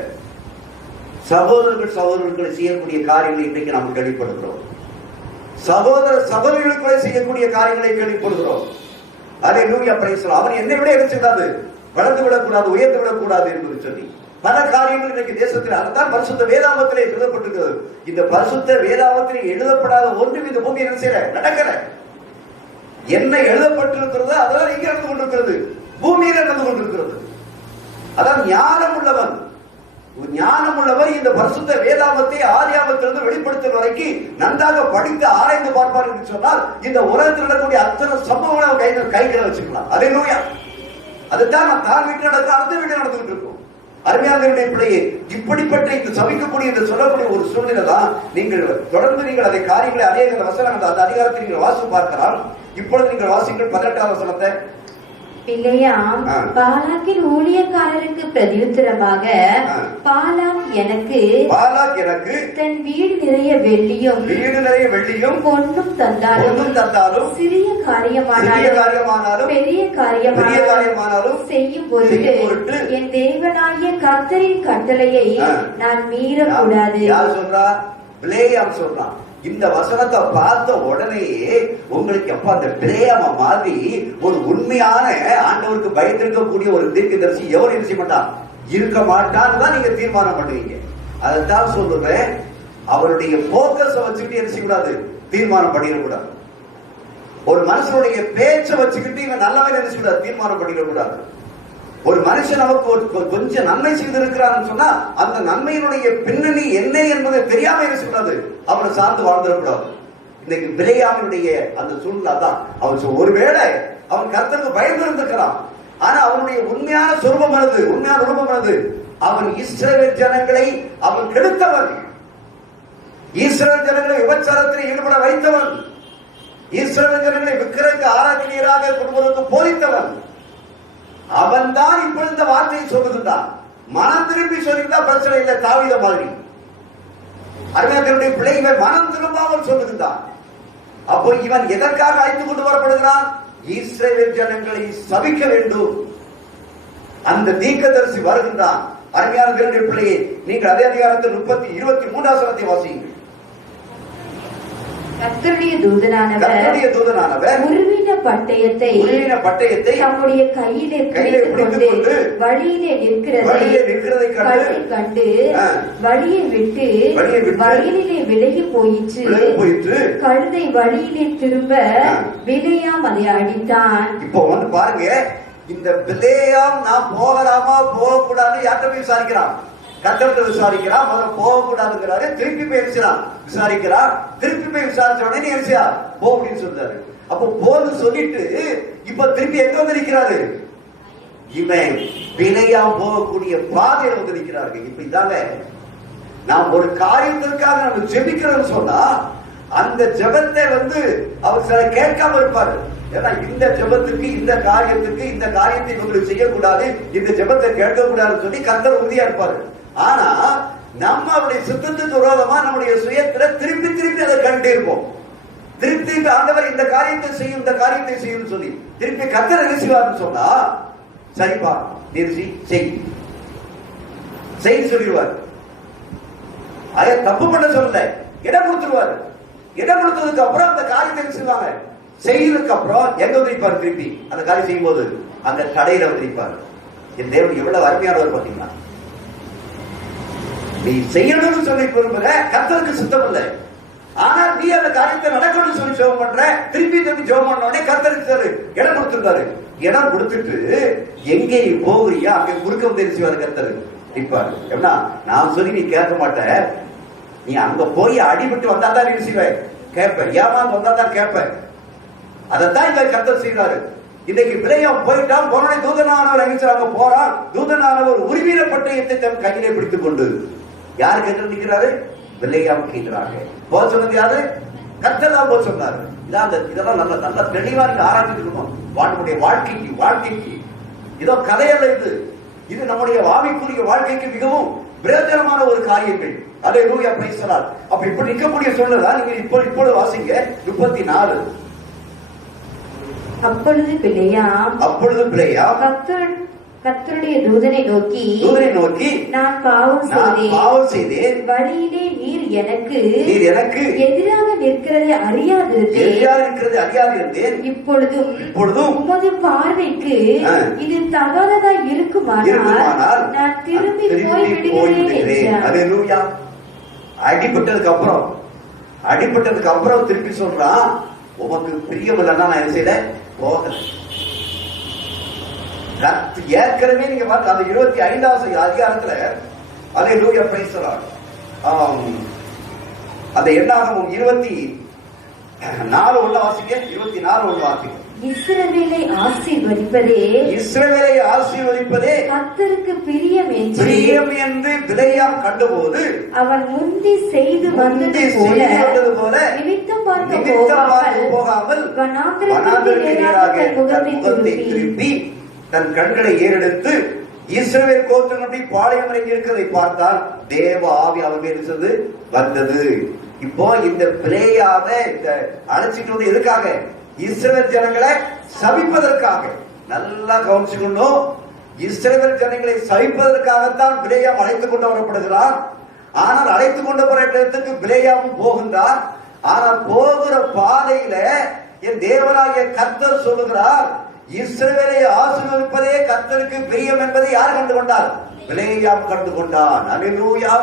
சகோதரர்கள் செய்யக்கூடிய காரியங்களை இன்றைக்கு நாம் கேள்விப்படுகிறோம். சகோதரர்களுக்குள்ளே செய்யக்கூடிய காரியங்களை கேள்விப்படுகிறோம். அல்லேலூயா, பிரைஸ் தி லார்ட். அவன் என்னை விட இருக்காது, வளர்ந்து விடக்கூடாது, உயர்ந்து விடக்கூடாது என்று சொல்லி பல காரியங்கள் இன்னைக்கு தேசத்தில், அதுதான் பரிசுத்த வேதாகமத்திலே எழுதப்பட்டிருக்கிறது. இந்த பரிசுத்த வேதாகமத்திலே எழுதப்படாத ஒன்றும் இந்த பூமி என்ன செய்யல, நடக்கல. என்ன எழுதப்பட்டிருக்கிறதோ அதெல்லாம் இங்க நடந்து கொண்டிருக்கிறது, பூமியில நடந்து கொண்டிருக்கிறது. அதான் ஞானம் உள்ளவன் இந்த பரிசுத்த வேதாகமத்தை ஆதியாகமத்திலிருந்து வெளிப்படுத்தும் வரைக்கும் நன்றாக படித்து ஆராய்ந்து பார்ப்பார் என்று சொன்னால் இந்த உலகத்தில் நடக்கக்கூடிய அத்தனை சம்பவங்களை கைகளை வச்சுக்கலாம். அல்லேலூயா. அதுதான் தான் வீட்டில் நடக்க அடுத்த வீட்டில் நடந்துகிட்டு இருக்கும். அருமையானவருடைய பிள்ளையே, இப்படிப்பட்ட இந்த சபிக்கக்கூடிய இந்த சொல்லக்கூடிய ஒரு சூழ்நிலை தான் நீங்கள் தொடர்ந்து நீங்கள் அதை காரியங்களை அநேக வசனங்கள் அந்த அதிகாரத்தை நீங்கள் வாசி பார்க்கலாம். இப்பொழுது நீங்கள் வாசிங்கள் 18 வசனத்தை. பிலேயாம் பாலாக்கின் ஊழியக்காரருக்கு பிரதியுத்தரமாக, பாலாக் எனக்கு தன் வீடு நிறைய வெள்ளியும் பொன்னும் தந்தாலும் சிறிய காரியமானாலும் பெரிய காரியமானாலும் செய்யும் பொருட்டு என் தேவனாகிய கர்த்தரின் கட்டளையை நான் மீறக்கூடாது. யார் சொல்றா? பிலேயாம் சொல்றான். இந்த வசனத்தை பார்த்த உடனேயே உங்களுக்கு எப்ப அந்த பிலேயாம மாதிரி ஒரு உண்மையான ஆண்டவருக்கு பயந்திருக்கக்கூடிய ஒரு தீர்க்கதரிசி எவரும் என்ன செய்ய மாட்டான், இருக்க மாட்டான்னு தான் நீங்க தீர்மானம் பண்ணுவீங்க. அதைத்தான் சொல்றேன். அவருடைய போக்கஸை வச்சுக்கிட்டு என்ன செய்யக்கூடாது, தீர்மானம் பண்ணிடக்கூடாது. ஒரு மனுஷனுடைய பேச்சை வச்சுக்கிட்டு இவன் நல்லவன் என்ன செய்யக்கூடாது, தீர்மானம் பண்ணிடக்கூடாது. ஒரு மனுஷன் நமக்கு கொஞ்சம் நன்மை செய்திருக்கிறான்னு சொன்னா அந்த நன்மையினுடைய பின்னணி என்ன என்பதை தெரியாம என்ன செய்யக்கூடாது, அவனை சார்ந்து வாழ்ந்துடக்கூடாது. இன்னைக்கு பிலேயாமினுடைய அந்த சூழ்நிலை தான். அவன் ஒருவேளை அவன் கர்த்தருக்கு பயந்து இருந்திருக்கிறான், ஆனா அவனுடைய உண்மையான ரூபமானது அவன் இஸ்ரவேல் ஜனங்களை அவன் கெடுத்தவன், இஸ்ரவேல் ஜனங்களை விபச்சாரத்தில் ஈடுபட வைத்தவன், இஸ்ரவேல் ஜனங்களை விக்கிரக ஆராதனையராக குடும்பத்துக்கு போதித்தவன். அவன் தான் இப்பொழுது இந்த வார்த்தையை சொல்லுகின்றான். மனம் திரும்பி சொல்லிட்டா பிரச்சனை இல்லை, தாவீத மாதிரி. அருமையானவருடைய பிள்ளைகள் மனம் திரும்பாமல் சொல்லுகின்றான். அப்போ இவன் எதற்காக அழைத்து கொண்டு வரப்படுகிறான்? இஸ்ரவேல் ஜனங்களை சபிக்க வேண்டும். அந்த தீர்க்கதரிசி வருகின்றான். அருமையானவருடைய பிள்ளையை நீங்கள் அதே அதிகாரத்தில் 23 வசனத்தை வாசியுங்கள். கர்த்தருடைய தூதனானவர் உருவின பட்டயத்தை தம்முடைய கையிலே பிடித்துக் கொண்டு வழியிலே நிற்கிறதை கண்டு வழியை விட்டு வயலிலே விலகி போயிற்று. கழுதை வழியிலே திரும்ப பிலேயாம் அதை அடித்தான். இப்போ வந்து பாருங்க, இந்த பிலேயாம் நான் போகலாமா போகக்கூடாது யார்கிட்ட போய் விசாரிக்கிறான்? கர்த்தர்கிட்ட விசாரிக்கிறான். முதல்ல போகக்கூடாதுங்கிறாரு. திருப்பி போய் விசாரிக்கிறார். திருப்பி போய் விசாரிச்ச உடனே என்ன போ அப்படின்னு சொல்றாரு. அப்போ போன்னு சொல்லிட்டு இப்ப திருப்பி எங்க வந்து நிற்கிறாரு? இவன் பிலேயாம் போகக்கூடிய பாதையில வந்து நிற்கிறார்கள். இப்படிதாங்க நாம் ஒரு காரியத்திற்காக நம்ம ஜெபிக்கிறோம்னு சொன்னா அந்த ஜெபத்தை வந்து அவர் சில கேட்காம இருப்பாரு. ஏன்னா இந்த ஜெபத்துக்கு இந்த காரியத்தை உங்களுக்கு செய்யக்கூடாது, இந்த ஜெபத்தை கேட்க கூடாதுன்னு சொல்லி கர்த்தர் உறுதியா இருப்பாரு. ஆனா நம்ம அவருடைய சித்தத்துக்கு விரோதமா நம்முடைய சுயத்துல திருப்பி அதை கண்டே இருப்போம். திருப்பி ஆண்டவர் இந்த காரியத்தை செய்யும் சொல்லி திருப்பி கர்த்தர் என்ன செய்வார்னு சொன்னா, சரிப்பா நிறுத்தி செய் சொல்லிடுவார். அதை தப்பு பண்ண சொல்ல இடம் கொடுத்துருவாரு. இடம் கொடுத்ததுக்கு அப்புறம் அந்த காரியத்தை செய்வாங்க. செய்யறதுக்கு அப்புறம் எங்க வைப்பாரு? திருப்பி அந்த காரியம் செய்யும் போது அந்த தடையில வந்து நிற்பார். என் தேவன் எவ்வளவு அருமையானவர் பாத்தீங்களா? நீ செய்யணும்னு சொல்லி விரும்புற, கர்த்தருக்கு சுத்தம் இல்லை. ஆனா நீ அந்த காரியத்தை நடக்கணும்னு சொல்லி ஜெபம் பண்ற, திருப்பி ஜெபம் பண்ண உடனே கர்த்தருக்கு இடம் கொடுத்துருக்காரு. இடம் கொடுத்துட்டு எங்கே போகிறியா அங்க குறுக்க தெரிச்சுவாரு கர்த்தர் நிற்பாரு. எப்படின்னா நான் சொல்லி நீ கேட்க மாட்ட, நீ அங்க போய் அடிபட்டு வந்தா தான் நீ செய்வ கேட்ப, ஏமாந்து வந்தா தான் கேட்ப. அதைத்தான் இங்க கர்த்தர் செய்யறாரு. இன்னைக்கு பிள்ளையாம் போயிட்டான், போனோட தூதனானவர் அங்க போறான். தூதனானவர் உரிமையில பட்டயத்தை தன் கையிலே பிடித்துக் கொண்டு யாரு கேட்டு நிற்கிறாரு? பிள்ளையாம் கேட்கிறாங்க. போக சொன்னது யாரு? கர்த்தர் தான் போக சொன்னாரு. இதெல்லாம் நல்ல நல்ல தெளிவா நீங்க ஆராய்ச்சி இருக்கணும். நம்முடைய வாழ்க்கைக்கு இதோ கதையல்ல இது. இது நம்முடைய ஆவிக்குரிய வாழ்க்கைக்கு மிகவும் பிரயோஜனமான ஒரு காரியங்கள். அல்லேலூயா, பிரைஸ் தி லார்ட். அப்ப இப்ப நிற்கக்கூடிய சூழ்நிலை நீங்க இப்பொழுது வாசிங்க 34. அப்பொழுது பிலேயாம் கர்த்தருடைய தூதனை நோக்கி நான் பாவம் செய்தேன், வழியிலே நீர் எனக்கு எதிராக நிற்கிறதை அறியாதிருந்தேன். இப்பொழுதும் உமது பார்வைக்கு இது தகாததா இருக்குமானால் நான் திரும்பி போய் விடுகிறேன். அடிபட்டதுக்கு அப்புறம் திருப்பி சொல்றான், உமக்கு பிரியம் இல்லைன்னா நான் என்ன செய்யல போகல. ஏற்கனவே நீங்க பார்த்து அந்த 25வது அதிகாரத்துல அல்லேலூயா, பிரைஸ் தி லார்ட், அந்த என்னாகமம் 24 உள்ள வாசிக்க, 24 உள்ள வாசிக்க. இஸ்ரவேலை ஆசீர்வதிப்பதே கர்த்தருக்கு பிரியம் என்று பிலேயாம் கண்டபோது அவன் முந்தி செய்து வந்தது போல நிமித்தம் பார்க்க போகாமல் வனாந்திரத்திற்கு நேராக தன் முகத்தை திருப்பி தன் கண்களை ஏறெடுத்து இஸ்ரவேல் கோத்திரங்களுடைய பாளையம் இறங்கி இருக்கிறதை பார்த்தால் தேவ ஆவி அவன் மேல் வந்தது. இப்போ இந்த பிலேயாமை அழைச்சிட்டு வந்து எதுக்காக? இஸ்ரவேல் ஜனங்களை சபிப்பதற்காக. நல்லா கவனிச்சுக்கணும், இஸ்ரவேல் ஜனங்களை சபிப்பதற்காகத்தான் பிலேயாம் அழைத்துக் கொண்டு வரப்படுகிறான். ஆனால் அழைத்துக் கொண்டு வர இடத்துக்கு பிலேயாமும் போகின்றான். ஆனால் போகிற பாதையில என் தேவனாகிய கர்த்தர் சொல்லுகிறார், இஸ்ரவேலை ஆசீர்வதிப்பதே கர்த்தருக்கு பிரியம் என்பதை யார் கண்டு கொண்டார்? பிலேயாம் கண்டு கொண்டான். அல்லேலூயா,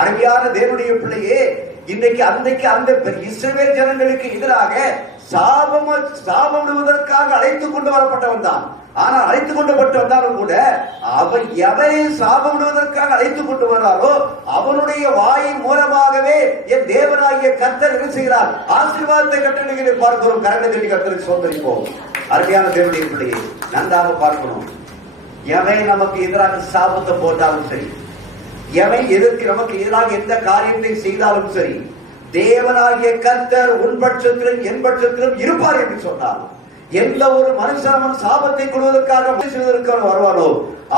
அருமையான தேவனுடைய பிள்ளையே, இன்றைக்கு அந்த இஸ்ரவேல் ஜனங்களுக்கு எதிராக சாபமிடுவதற்காக அழைத்துக் கொண்டு வரப்பட்டவன் தான். ஆனால் அழைத்துக் கொண்டு வந்தாலும் கூட அவன் எவரை சாபமிடுவதற்காக அழைத்துக் கொண்டு வர்றாரோ அவனுடைய வாயின் மூலமாகவே என் தேவனாகிய கர்த்தர் என்ன செய்கிறார்? ஆசீர்வாதத்தை கட்டளைகளை பார்க்கிறோம். கரங்களை கர்த்தருக்கு சோதரிப்போம். அருமையான தேவனுடைய பிள்ளையை நன்றாக பார்க்கணும். எவன் நமக்கு எதிராக சாபத்தை போட்டாலும் சரி, எவன் நமக்கு எதிராக எந்த காரியத்தை செய்தாலும் சரி, தேவனாகிய கர்த்தர் உன் பட்சத்திலும் என் பட்சத்திலும் இருப்பார் என்று சொன்னார். எந்த ஒரு மனுஷன் சாபத்தை கொள்வதற்காக வருவானோ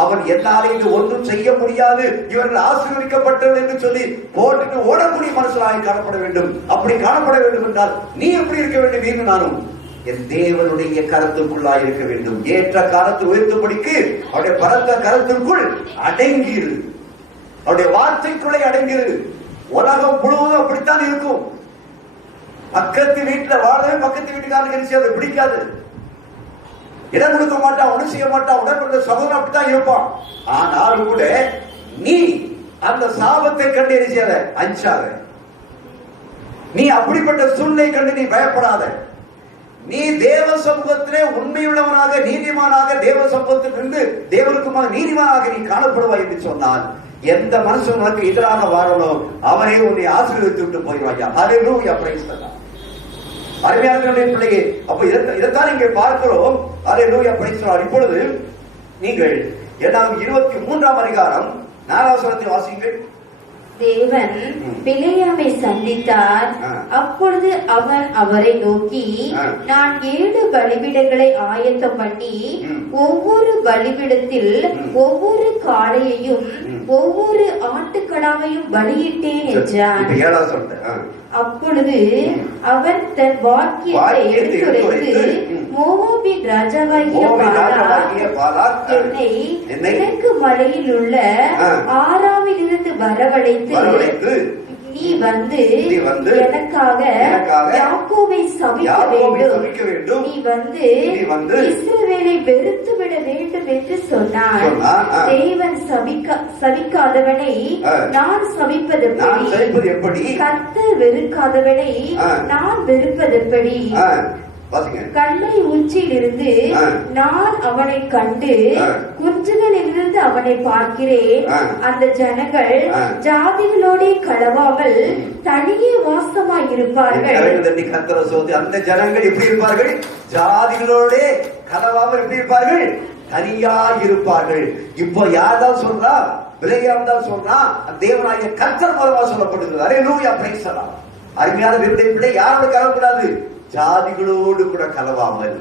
அவன் என்னாலே இது ஒன்றும் செய்ய முடியாது, இவர்கள் ஆசீர்வதிக்கப்பட்டவர்கள் என்று சொல்லி போட்டுட்டு ஓடக்கூடிய மனுஷனாக காணப்பட வேண்டும். அப்படி காணப்பட வேண்டும் என்றால் நீ எப்படி இருக்க வேண்டும்? நீ நானும் என் தேவனுடைய கருத்துக்குள்ளாய் இருக்க வேண்டும். ஏற்ற காலத்து உயர்த்தும்படிக்கு அவருடைய பரந்த கருத்திற்குள் அடங்கிரு, அவருடைய வார்த்தைக்குள்ளே அடங்கிரு. உலகம் முழுவதும் அப்படித்தான் இருக்கும். பக்கத்து வீட்டுல வாழவே பக்கத்து வீட்டுக்காரனுக்கு அதை பிடிக்காது, இடம் கொடுக்க மாட்டான், ஒன்றும் செய்ய மாட்டான், உடற்பட சகோதரன் அப்படித்தான் இருப்பான். ஆனாலும் கூட நீ அந்த சாபத்தை கண்டு எரிச்சாத, அஞ்சாத. நீ அப்படிப்பட்ட சூழ்நிலை கண்டு நீ பயப்படாத. நீ தேவ சமூகத்திலே உண்மையுள்ளவனாக நீதிமானாக தேவ சமூகத்தில் இருந்து தேவனுக்குமாக நீதிமானாக நீ காணப்படுவாய் என்று சொன்னால் எந்த மனுஷன் உனக்கு எதிராக வாழணும் அவனே உன்னை ஆசீர்வதித்து விட்டு போய்வாயா. அல்லேலூயா, பிரைஸ் தி லார்ட். அருமையான பிள்ளையே, அப்ப இதைத்தான் இங்கே பார்க்கிறோம். அல்லேலூயா, பிரைஸ் தி லார்ட். இப்பொழுது நீங்கள் 23ஆம் அதிகாரம் 4வது வசனத்தை வாசியுங்கள். தேவன் பிலேயாமை சந்தித்தார். அப்பொழுது அவன் அவரை நோக்கி, நான் 7 பலிபீடங்களை ஆயத்தம் பண்ணி ஒவ்வொரு பலிபீடத்தில் ஒவ்வொரு காளையையும் ஒவ்வொரு ஆட்டுக்கடாவையும் பலியிட்டேன் என்றான். அப்பொழுது அவன் தன் வாக்கியத்தை எடுத்துரைத்து மோவாபின் ராஜாவாகிய பாலாக் என்னை கிழக்கு மலையில் உள்ள ஆராமில் இருந்து வரவழைத்து நீ வந்து எனக்காக யாக்கோபை சபிக்க வேண்டும். நீ வந்து இஸ்ரவேலை வெறுத்து விட வேண்டும் என்று சொன்னார். தேவன் சபிக்காதவனை நான் சபிப்பது எப்படி? கர்த்தர் வெறுக்காதவனை நான் வெறுப்பதெப்படி? கல்லை உச்சியிலிருந்து நான் அவனை கண்டு குன்றுகளிலிருந்து அவனை பார்க்கிறேன். அந்த ஜனங்கள் ஜாதிகளோட கலவாமல் தனியே வாசமாய் இருப்பார்கள். அந்த ஜனங்கள் எப்படி இருப்பார்கள்? ஜாதிகளோட கலவாமல் எப்படி இருப்பார்கள்? தனியா இருப்பார்கள். இப்போ யார்தான் சொல்றா? பிலேயாம் தான் சொல்றா. தேவனாகிய கர்த்தர் மூலமா சொல்லப்படுகிறது. அல்லேலூயா, பிரைஸ் தி லார்ட். அருமையான தேவனுடைய பிள்ளை, யாரோட கலவக்கூடாது? ஜாதிகளோடு கூட கலவாமல்.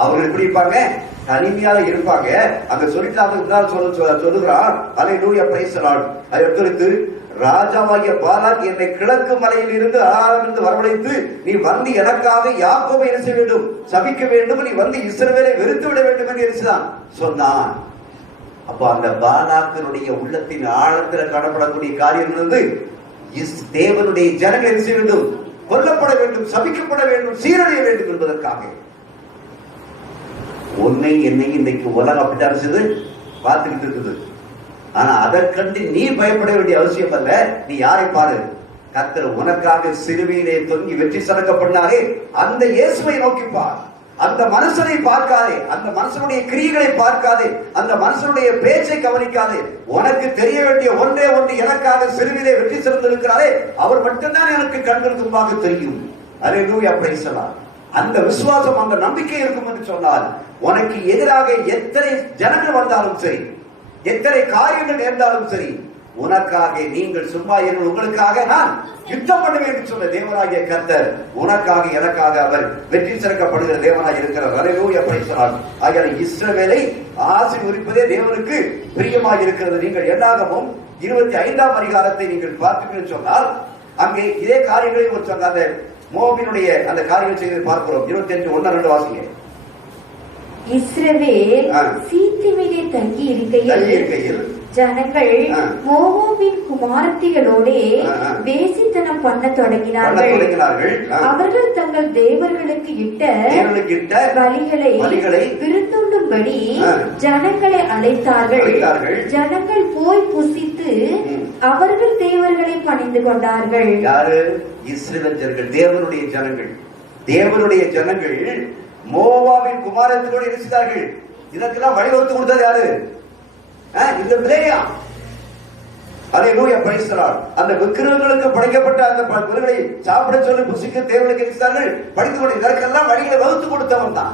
அவர்கள் எப்படி இருப்பாங்க? தனிமையாக இருப்பாங்க. அங்க சொல்லுகிறார். அல்லேலூயா, பிரைஸ் தி லார்ட். அதற்கு ராஜாவாகிய பாலாக் என்னை கிழக்கு மலையில் இருந்து ஆரம்பித்து வரவழைத்து நீ வந்து எனக்காக யாக்கோபை என்ன செய்ய வேண்டும்? சபிக்க வேண்டும். நீ வந்து இஸ்ரவேலை வெறுத்து விட வேண்டும் என்று சொன்னான். அப்ப அந்த பாலாக்கினுடைய உள்ளத்தின் ஆழத்தில் காணப்படக்கூடிய காரியம் வந்து தேவனுடைய ஜனங்கள் என்ன செய்ய வேண்டும்? கொல்லப்பட வேண்டும், சபிக்கப்பட வேண்டும், சீரழிய வேண்டும் என்பதற்காக. உன்னை என்னை இன்னைக்கு உலகம் அப்படித்தான் செய்து பார்த்துக்கிட்டு இருக்குது. ஆனா அதற்கண்டு நீ பயப்பட வேண்டிய அவசியம் அல்ல. நீ யாரை பாரு? கர்த்தர் உனக்காக சிலுவையிலே தொங்கி வெற்றி சதக்கப்பட்டாரே அந்த இயேசுவை நோக்கி பார். அந்த மனுஷனை பார்க்காதே, அந்த மனுஷனுடைய கிரியைகளை பார்க்காதே, அந்த மனுஷனுடைய பேச்சை கவனிக்காதே. உனக்கு தெரிய வேண்டிய ஒன்றே ஒன்று, எனக்காக சிலுவையிலே வெற்றி சிறந்திருக்கிறாரே அவர் மட்டும்தான் எனக்கு கண்கள் தும்பாக தெரியும். அல்லேலூயா, பிரைஸ் தி லார்ட். அந்த விசுவாசம், அந்த நம்பிக்கை இருக்கும் என்று சொன்னால் உனக்கு எதிராக எத்தனை ஜனங்கள் வந்தாலும் சரி, எத்தனை காரியங்கள் நேர்ந்தாலும் சரி, உனக்காக நீங்கள் சும்மா இருங்கள், உங்களுக்காக நான் யுத்தம் பண்ணுவேன் என்று சொன்ன தேவனாகிய கர்த்தர் உனக்காக எனக்காக அவர் வெற்றி சிறக்கப்படுகிற தேவனாக இருக்கிறார். அல்லேலூயா, பிரைஸ் தி லார்ட். ஆகிய இஸ்ரவேலை ஆசீர்வதிப்பதே தேவனுக்கு பிரியமாக இருக்கிறது. நீங்கள் என்னாகமும் 25ஆம் அதிகாரத்தை நீங்கள் பார்த்தீங்கன்னு சொன்னால் அங்கே இதே காரியங்களை ஒரு சொன்னாங்க. மோபினுடைய அந்த காரியங்கள் செய்து பார்க்கிறோம். 25:1-2 வாசிங்க. இஸ்ரவேல் சீத்திமிலே தங்கி இருக்கையில் ஜனங்கள் மோவாபின் குமாரத்திகளோடே வேசித்தனம் பண்ண தொடங்கினார்கள். அவர்கள் தங்கள் தேவர்களுக்கு இட்ட பலிகளை விருந்துண்டும்படி ஜனங்களை அழைத்தார்கள். ஜனங்கள் போய் புசித்து அவர்கள் தேவர்களை பணிந்து கொண்டார்கள். யாரு? இஸ்ரவேலர்கள், தேவனுடைய ஜனங்கள். தேவனுடைய ஜனங்கள் மோவாபின் குமாரத்தினோடு இருக்கிறார்கள். இதற்கெல்லாம் வழிவகுத்து கொடுத்தது யாரு? இந்த பிலேயாம். அல்லேலூயா, பிரைஸ் தி லார்ட். அந்த விக்கிரகங்களுக்கு படைக்கப்பட்ட அந்த பொருட்களை சாப்பிட சொல்லி புசிக்க தேவனுக்கு இருக்கிறார்கள். படித்து கொண்டு இதற்கெல்லாம் வழிகளை வகுத்து கொடுத்தவன் தான்.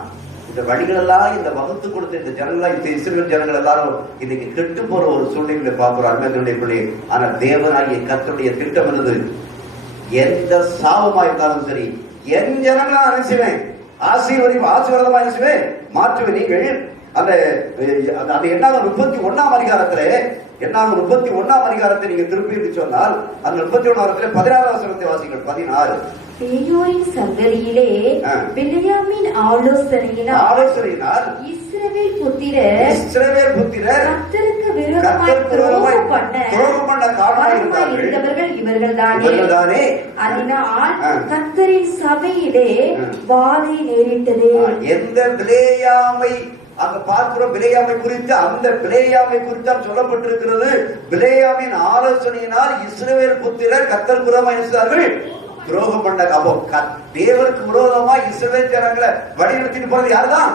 இந்த வழிகள் எல்லாம் இந்த வகுத்து கொடுத்த இந்த ஜனங்களா, இந்த இஸ்ரவேல் ஜனங்கள் எல்லாரும் இன்னைக்கு கெட்டு போற ஒரு சூழ்நிலை பார்க்கிறோம். அருமையானவர்களே பிள்ளை, ஆனா தேவனாகிய கர்த்தருடைய திட்டம் என்னது? எந்த சாபமா இருந்தாலும் சரி, என் ஜனங்களா நினைச்சுவேன் ஆசீர்வாதமா நினைச்சுவேன் மாற்றுவேன். நீங்கள் அந்த 31ஆம் அதிகாரத்தை நீங்க திருப்பி சொன்னால் அந்த 31 16 வசனத்தை வாசிங்கள். 16. பேயோரின் சந்ததியிலே பிலேயாமின் ஆலோசனையினால் இஸ்ரவேல் புத்திரர் கர்த்தருக்கு விரோதமாய் துரோகம் பண்ண காரணமாக இருந்தவர்கள் இவர்கள்தானே. அதனால் கர்த்தரின் சபையிலே வாதை நேரிட்டது. எந்த பிலேயாமை அங்க பார்க்கிறோம்? பிலேயாமை குறித்து, அந்த பிலேயாமை குறித்தான் சொல்லப்பட்டிருக்கிறது. பிலேயாமின் ஆலோசனையினால் இஸ்ரவேல் புத்திரர் கர்த்தர் விரோதமாக இருந்தார்கள், துரோகம் பண்ண. அப்போ தேவருக்கு விரோதமா இஸ்ரவேல் ஜனங்களை வழிநடத்திட்டு போறது யாருதான்?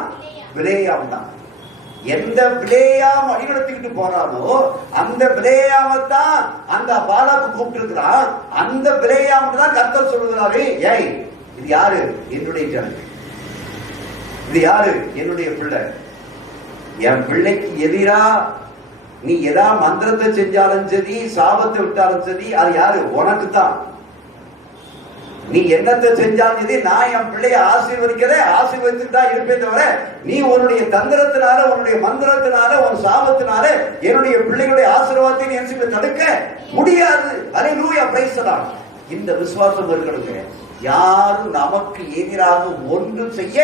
பிலேயாம் தான். எந்த பிலேயாம் வழிநடத்திக்கிட்டு போறானோ அந்த பிலேயாமத்தான் அந்த பாலாக்கு கூப்பிட்டு இருக்கிறான். அந்த பிலேயாம் தான் கர்த்தர் சொல்லுகிறாரு, ஏய் இது யாரு? என்னுடைய ஜனங்கள். இது யாரு? என்னுடைய பிள்ளை. என் பிள்ளைக்கு எதிரா நீ எதா மந்திரத்தை செஞ்சாலும் சரி, சாபத்தை விட்டாலும் சரி, அது யாரு? உனக்கு தான். நீ என்னத்தை செஞ்சாலும் சரி, நான் என் பிள்ளைய ஆசீர்வதிச்சுட்டு தான் இருப்பேன் தவிர நீ உன்னுடைய தந்திரத்தினால, உன்னுடைய மந்திரத்தினால, உன் சாபத்தினால என்னுடைய பிள்ளைகளுடைய ஆசீர்வாதத்தை நீ என்ன தடுக்க முடியாது. அல்லேலூயா, பிரைஸ் தி லார்ட். இந்த விசுவாசம் இருக்கணுங்க. யாரும் நமக்கு எதிராக ஒன்றும் செய்ய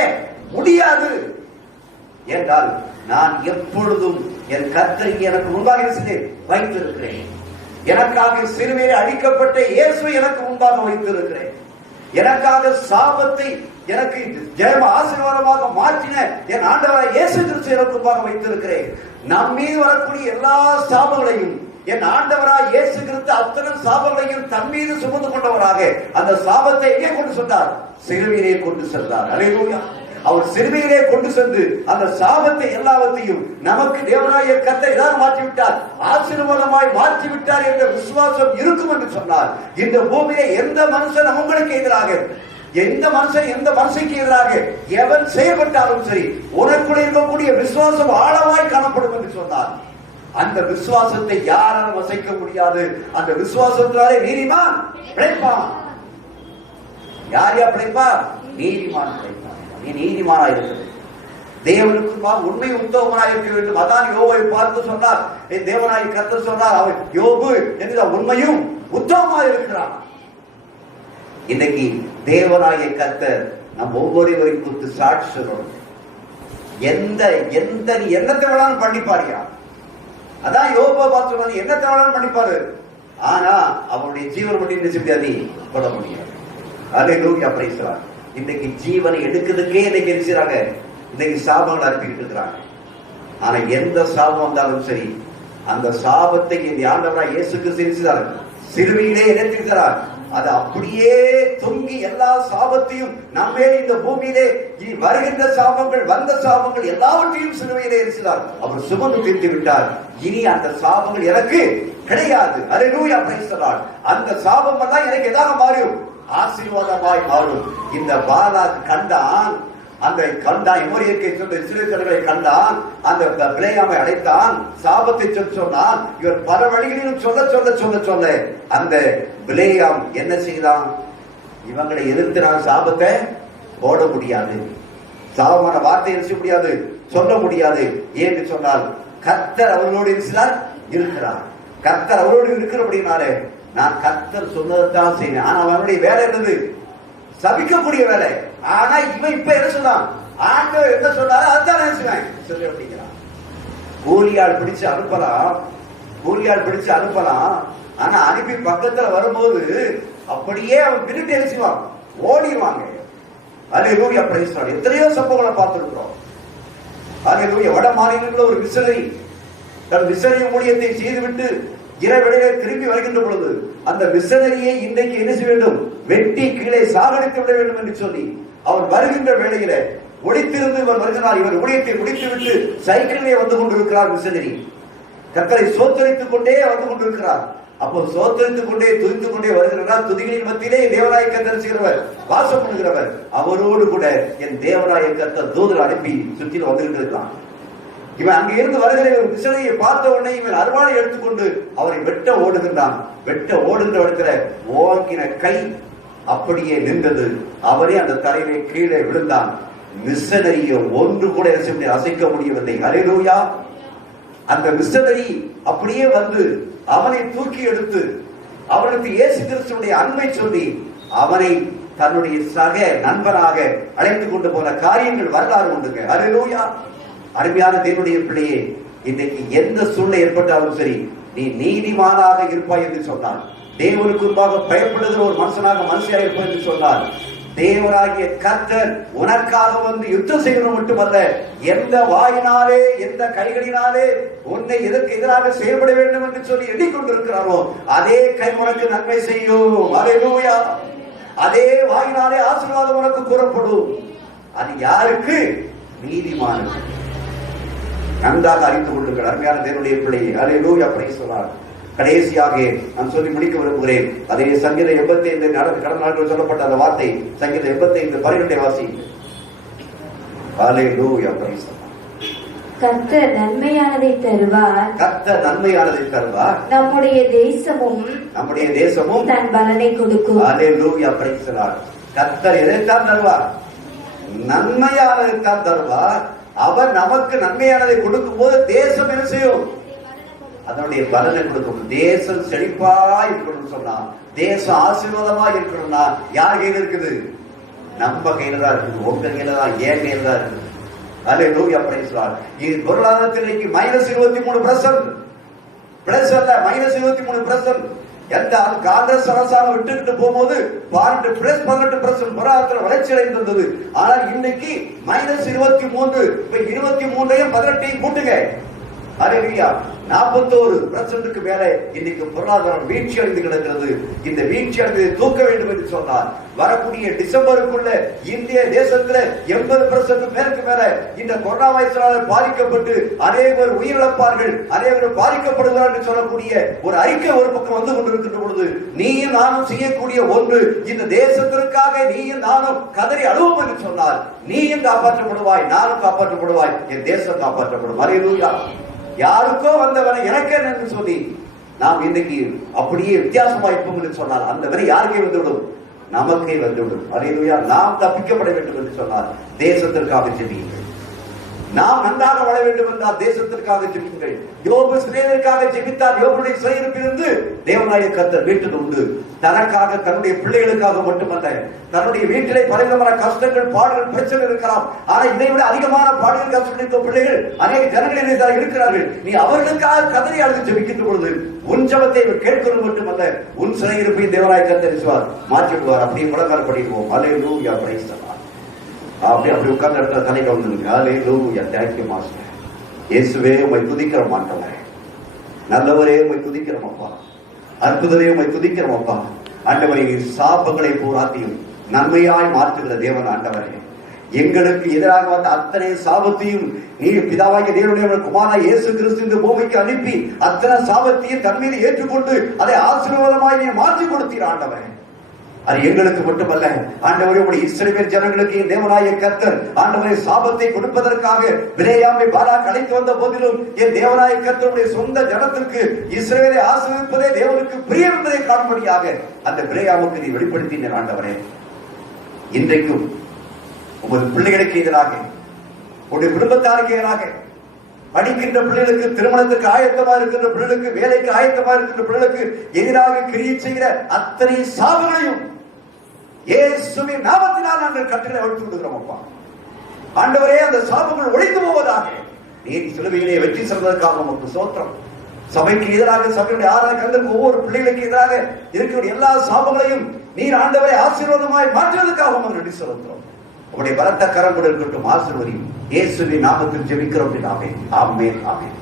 முடியாது. என்றால் நான் எப்பொழுதும் என் கர்த்தரை எனக்கு முன்பாக வைத்திருக்கிறேன். எனக்காக சிலுவையில் அடிக்கப்பட்ட இயேசு எனக்கு முன்பாக வைத்திருக்கிறேன். எனக்காக சாபத்தை எனக்கு ஜெயம ஆசீர்வாதமாக மாற்றின என் ஆண்டவராய் இயேசு கிறிஸ்து எனக்கு முன்பாக வைத்திருக்கிறேன். நம் மீது வரக்கூடிய எல்லா சாபங்களையும் என் ஆண்டவராய் இயேசு கிறிஸ்து அத்தனை சாபங்களையும் தன் மீது சுமந்து கொண்டவராக அந்த சாபத்தை எங்கே கொண்டு சென்றார்? சிலுவையிலே கொண்டு சென்றார். அல்லேலூயா. அவர் சிலுவையிலே கொண்டு சென்று அந்த சாபத்தை எல்லாவற்றையும் நமக்கு தேவனாய கர்த்தர் இதாக மாற்றிவிட்டார், ஆசீர்வாதமாய் மாற்றிவிட்டார் என்ற விசுவாசம் இருக்கும் என்று சொன்னார். இந்த பூமியிலே எந்த மனுஷன் உங்களுக்கு எதிராக, எந்த மனுஷன் எந்த மனுஷனுக்கு எதிராக எவன் செயல்பட்டாலும் சரி, உனக்குள்ள இருக்கக்கூடிய விசுவாசம் ஆழமாய் காணப்படும் என்று சொன்னார். அந்த விசுவாசத்தை யாராலும் அசைக்க முடியாது. அந்த விசுவாசத்தினாலே நீதிமான் பிழைப்பான். யார் யார் பிழைப்பார்? நீதிமான் பிழைப்பான். நீ நீதிமானா இருக்கிறது, தேவனுக்கு உண்மை உத்தமனாய் இருக்க வேண்டும். அதான் யோபை பார்த்து சொன்னார், தேவனாய் கர்த்தர் சொன்னார், அவன் யோபு என்கிற உண்மையும் உத்தமமாய் இருக்கிறான். இன்னைக்கு தேவனாய கர்த்தர் நம் ஒவ்வொருவரையும் குறித்து சாட்சி சொல்லணும். எந்த எந்த என்னத்தை வேணாலும் பண்ணிப்பாரியா. அதான் யோபா பார்த்து சொன்னது, என்னத்தை வேணாலும் பண்ணிப்பாரு. ஆனா அவருடைய ஜீவன் மட்டும் என்ன செய்ய முடியாது, சொல்ல முடியாது. அல்லேலூயா, பிரைஸ் தி லார்ட். இன்னைக்கு ஜீவனை எடுக்கிறதுக்கே இன்னைக்கு இருக்கிறாங்க, இன்னைக்கு சாபங்கள் அனுப்பிக்கிட்டு இருக்கிறாங்க. ஆனா எந்த சாபம் வந்தாலும் சரி, அந்த சாபத்தை இந்த ஆண்டவராய் இயேசு கிறிஸ்து சிலுவையிலே இணைத்திருக்கிறார். அது அப்படியே தொங்கி எல்லா சாபத்தையும் நம்மே இந்த பூமியிலே வருகின்ற சாபங்கள் வந்த சாபங்கள் எல்லாவற்றையும் சிலுவையிலே இருக்கிறார். அவர் சுமந்து தீர்த்து விட்டார். இனி அந்த சாபங்கள் எனக்கு கிடையாது. அல்லேலூயா, பிரைஸ் தி லார்ட். அந்த சாபம் எல்லாம் எனக்கு எதாக மாறும்? ஆசீர்வாதமாய் மாறும். இந்த பாலாக் கண்டான், அந்த கண்டான் எமோரியத்தை சொன்ன இஸ்ரவேலர்களை கண்டான், அந்த பிலேயாமை அடைத்தான், சாபத்தை சொன்னான். இவர் பல வழிகளிலும் சொல்ல சொல்ல சொல்ல சொல்ல அந்த பிலேயாம் என்ன செய்தான்? இவங்களை எதிர்த்து நான் சாபத்தை போட முடியாது, சாபமான வார்த்தை எழுத முடியாது, சொல்ல முடியாது. ஏன்னு சொன்னால் கர்த்தர் அவர்களோடு இருக்கிறார். கர்த்தர் அவரோடு இருக்கிறபடினாலே நான் கர்த்தர் சொன்னதான் செய்வேன். ஆனா அவனுடைய வேலை என்னது? சபிக்கக்கூடிய வேலை. ஆனா இவன் இப்ப என்ன சொன்னான்? ஆண்டவர் என்ன சொன்னாரு அதான் நினைச்சுவேன் சொல்லி அப்படிங்கிறான். கூலியால் பிடிச்சு அனுப்பலாம், கூலியால் பிடிச்சு அனுப்பலாம். ஆனா அனுப்பி பக்கத்துல வரும்போது அப்படியே அவன் பிரிட்டு எழுச்சுவான், ஓடிடுவாங்க. அல்லேலூயா, பிரைஸ் தி லார்ட். எத்தனையோ சம்பவங்களை பார்த்திருக்கிறோம். அல்லேலூயா. வட மாநிலங்களில் ஒரு மிஷனரி தன் மிஷனரி ஊழியத்தை செய்துவிட்டு இரவிடையே திரும்பி வருகின்ற பொழுது அந்த மிஷனரியை இன்றைக்கு என்ன செய்ய வேண்டும்? வெட்டி கீழே சாகடித்து விட வேண்டும் என்று சொல்லி அவர் வருகின்ற வேளையில ஒளித்திருந்து இவர் வருகிறார். இவர் ஊழியத்தை முடித்து விட்டு சைக்கிளிலே வந்து கொண்டிருக்கிறார் மிஷனரி. கர்த்தரை சோத்தரித்துக் கொண்டே வந்து கொண்டிருக்கிறார். அப்போ சோத்தரித்துக் கொண்டே துதித்துக் கொண்டே வருகிறார். துதிகளின் மத்தியிலே தேவனாய கர்த்தர் செய்கிறவர், வாசம் பண்ணுகிறவர். அவரோடு கூட என் தேவனாய கர்த்தர் தூதர் அனுப்பி சுற்றில் வந்துகிட்டு இவன் அங்கே இருந்து வருகிற ஒரு மிஷனரியை பார்த்த உடனே இவன் அருவாளை எடுத்துக்கொண்டு அவரை வெட்ட ஓடுகின்றான். வெட்ட ஓடுகின்ற இடத்துல ஓங்கின கை அப்படியே நின்றது. அவரே அந்த தலையிலே கீழே விழுந்தான். மிஷனரியை ஒன்று கூட அசைக்க முடியவில்லை. அல்லேலூயா. அந்த மிஷனரி அப்படியே வந்து அவனை தூக்கி எடுத்து அவனுக்கு இயேசு கிறிஸ்துவினுடைய அன்பை சொல்லி அவனை தன்னுடைய சக நண்பனாக அழைத்துக் கொண்டு போன காரியங்கள் வரலாறு உண்டுங்க. அல்லேலூயா. அருமையான தேவனுடைய பிள்ளையே, இன்னைக்கு எந்த சூழ்நிலை ஏற்பட்டாலும் சரி, நீ நீதிமானாக இருப்பாய் என்று சொன்னார். தேவனுக்கு முன்பாக பயப்படுகிற ஒரு மனுஷனாக இருப்பாய் என்று சொன்னார். தேவனாகிய கர்த்தர் உனக்காக வந்து யுத்தம் செய்வது மட்டுமல்ல, எந்த வாயினாலே எந்த கைகளினாலே உன்னை எதற்கு எதிராக செயல்பட வேண்டும் என்று சொல்லி எண்ணிக்கொண்டிருக்கிறாரோ அதே கை உனக்கு நன்மை செய்யும். அல்லேலூயா. அதே வாயினாலே ஆசீர்வாதம் உனக்கு கூறப்படும். அது யாருக்கு? நீதிமானுக்கு. நன்றாக அறிந்து கொள்ளுங்கள் அருமையான தேவனுடைய பிள்ளையை. அல்லேலூயா, பிரைஸ் தி லார்ட். கடைசியாக நான் சொல்லி முடிக்க விரும்புகிறேன். அதே சங்கீதம் 85 கடந்த நாட்கள் சொல்லப்பட்ட அந்த வார்த்தை, சங்கீதம் 85:12 வாசி. அல்லேலூயா, பிரைஸ் தி லார்ட். கர்த்தர் நன்மையானதை தருவார், கர்த்தர் நன்மையானதை தருவார், நம்முடைய தேசமும் தன் பலனை கொடுக்கும். அல்லேலூயா, பிரைஸ் தி லார்ட். கர்த்தர் எதைத்தான் தருவார்? நன்மையானதைத்தான் தருவார். அவர் நமக்கு நன்மையானதை கொடுக்கும் போது தேசம் என்ன செய்யும்? அதனுடைய பலனை கொடுக்கும். தேசம் செழிப்பா இருக்கணும் சொன்னா, தேசம் ஆசீர்வாதமா இருக்கணும்னா யார் கையில இருக்குது? நம்ம கையில தான் இருக்குது. உங்க கையில தான், என் கையில தான் இருக்குது. அல்லேலூயா, பிரைஸ் தி லார்ட். இது பொருளாதாரத்தில் இன்னைக்கு -23%. பிளஸ் அல்ல, -23%. எந்த காங்கிரஸ் அரசாங்கம் விட்டுக்கிட்டு போகும்போது 18% பொருளாதார வளர்ச்சி அடைந்திருந்தது. ஆனால் இன்னைக்கு -23. 23ஐயும் 18ஐயும் கூட்டுங்க, ஹல்லேலூயா, 41% மேல இன்னைக்கு பொருளாதாரம் வீழ்ச்சி அடைந்து கிடக்கிறது. இந்த வீழ்ச்சி அடைந்து தூக்க வேண்டும் என்று சொன்னார். வரக்கூடிய டிசம்பருக்குள்ள இந்திய தேசத்துல 80% பேருக்கு மேல இந்த கொரோனா வைரஸால் பாதிக்கப்பட்டு அநேகர் உயிரிழப்பார்கள், அநேகர் பாதிக்கப்படுகிறார் என்று சொல்லக்கூடிய ஒரு அறிக்கை ஒரு பக்கம் வந்து கொண்டிருக்கின்ற பொழுது, நீயும் நானும் செய்யக்கூடிய ஒன்று, இந்த தேசத்திற்காக நீயும் நானும் கதறி அழுவோம் என்று சொன்னார். நீயும் காப்பாற்றப்படுவாய், நானும் காப்பாற்றப்படுவாய், என் தேசம் காப்பாற்றப்படும். ஹல்லேலூயா. யாருக்கோ வந்தவனை எனக்கு என்று சொல்லி நாம் இன்னைக்கு அப்படியே வித்தியாசமாய்ப்போம் என்று சொன்னால் அந்த வரை யாருக்கே வந்துவிடும், நமக்கே வந்துவிடும். ஹல்லேலூயா. நாம் தப்பிக்கப்பட வேண்டும் என்று சொன்னார். தேசத்திற்காக ஜெபியுங்கள். நாம் நன்றாக வாழ வேண்டும் என்றால் தேசத்திற்காக ஜெபியுங்கள். யோபு சிறையிற்காக ஜெபித்தார். யோபுடைய சிறையிருப்பிலிருந்து தேவனாய கர்த்தர் மீட்டது உண்டு. தனக்காக, தன்னுடைய பிள்ளைகளுக்காக மட்டுமல்ல, தன்னுடைய வீட்டிலே பலவிதமான கஷ்டங்கள், பாடுகள், பிரச்சனை இருக்கலாம். ஆனா இதை விட அதிகமான பாடுகள், கஷ்டங்கள் பிள்ளைகள் அநேக ஜனங்களில் இருக்கிறார்கள். நீ அவர்களுக்காக கதறி அழுது ஜெபிக்கின்ற பொழுது உன் ஜெபத்தை கேட்கிறது மட்டுமல்ல, உன் சிறையிருப்பை தேவனாய கர்த்தர் மாற்றிவிடுவார். அப்படியே முழங்கால் படிடுவோம். ஹல்லேலூயா, பிரைஸ் தி லார்ட். அப்படி உட்கார்ந்த இடத்துல தலைக்கு வந்துருங்க. ஹல்லேலூயா, தேங்க் யூ மாஸ்டர். இயேசுவே உம்மை துதிக்கிறோம் ஆண்டவரே, நல்லவரே உம்மை துதிக்கிறோம் அப்பா, அற்புதரே உம்மை துதிக்கிறோம் அப்பா. ஆண்டவரே, சாபங்களை பூராத்தையும் நன்மையாய் மாற்றுகிற தேவன் ஆண்டவரே, எங்களுக்கு எதிராக வந்த அத்தனை சாபத்தையும் நீர் பிதாவாகிய தேவனுடைய குமாரனாகிய இயேசு கிறிஸ்து இந்த பூமிக்கு அனுப்பி அத்தனை சாபத்தையும் தன் மீது ஏற்றுக்கொண்டு அதை ஆசீர்வாதமாய் நீர் மாற்றி கொடுத்தீர் ஆண்டவரே. அது எங்களுக்கு மட்டுமல்ல ஆண்டவரே, உடைய இஸ்ரவேல் ஜனங்களுக்கு தேவனாகிய கர்த்தர் ஆண்டவரே சாபத்தை கொடுப்பதற்காக பிலேயாமை பாலாக் அழைத்து வந்த போதிலும் என் தேவனாகிய கர்த்தருடைய சொந்த ஜனத்திற்கு இஸ்ரவேலை ஆசீர்வதிப்பதே தேவனுக்கு பிரியம் என்பதை காணும்படியாக அந்த பிலேயாமுக்கு நீ வெளிப்படுத்தினீர் ஆண்டவரே. இன்றைக்கும் உமது பிள்ளைகளுக்கு எதிராக, உடைய குடும்பத்தாருக்கு எதிராக, படிக்கின்ற பிள்ளைகளுக்கு, திருமணத்துக்கு ஆயத்தமா இருக்கின்ற பிள்ளைகளுக்கு, வேலைக்கு ஆயத்தமா இருக்கின்ற பிள்ளைகளுக்கு எதிராக கிரியை செய்கிற அத்தனை சாபங்களையும் இயேசுவின் நாமத்தினால் நாங்கள் கட்டளை அவிழ்த்து விடுகிறோம் அப்பா. ஆண்டவரே, அந்த சாபங்கள் ஒழித்து போவதாக. நீர் சிலுவையிலே வெற்றி செல்வதற்காக உமக்கு ஸ்தோத்திரம். சபைக்கு எதிராக, சபையுடைய ஆராய்ச்சிகளுக்கு, ஒவ்வொரு பிள்ளைகளுக்கு எதிராக இருக்கிற எல்லா சாபங்களையும் நீர் ஆண்டவரை ஆசீர்வாதமாய் மாற்றுவதற்காக உமக்கு நன்றி செலுத்துகிறோம். உடைய பலத்த கரம் கூட இருக்கட்டும், ஆசீர்வதியும். இயேசுவின் நாமத்தில் ஜெபிக்கிறோம். ஆமென், ஆமென்.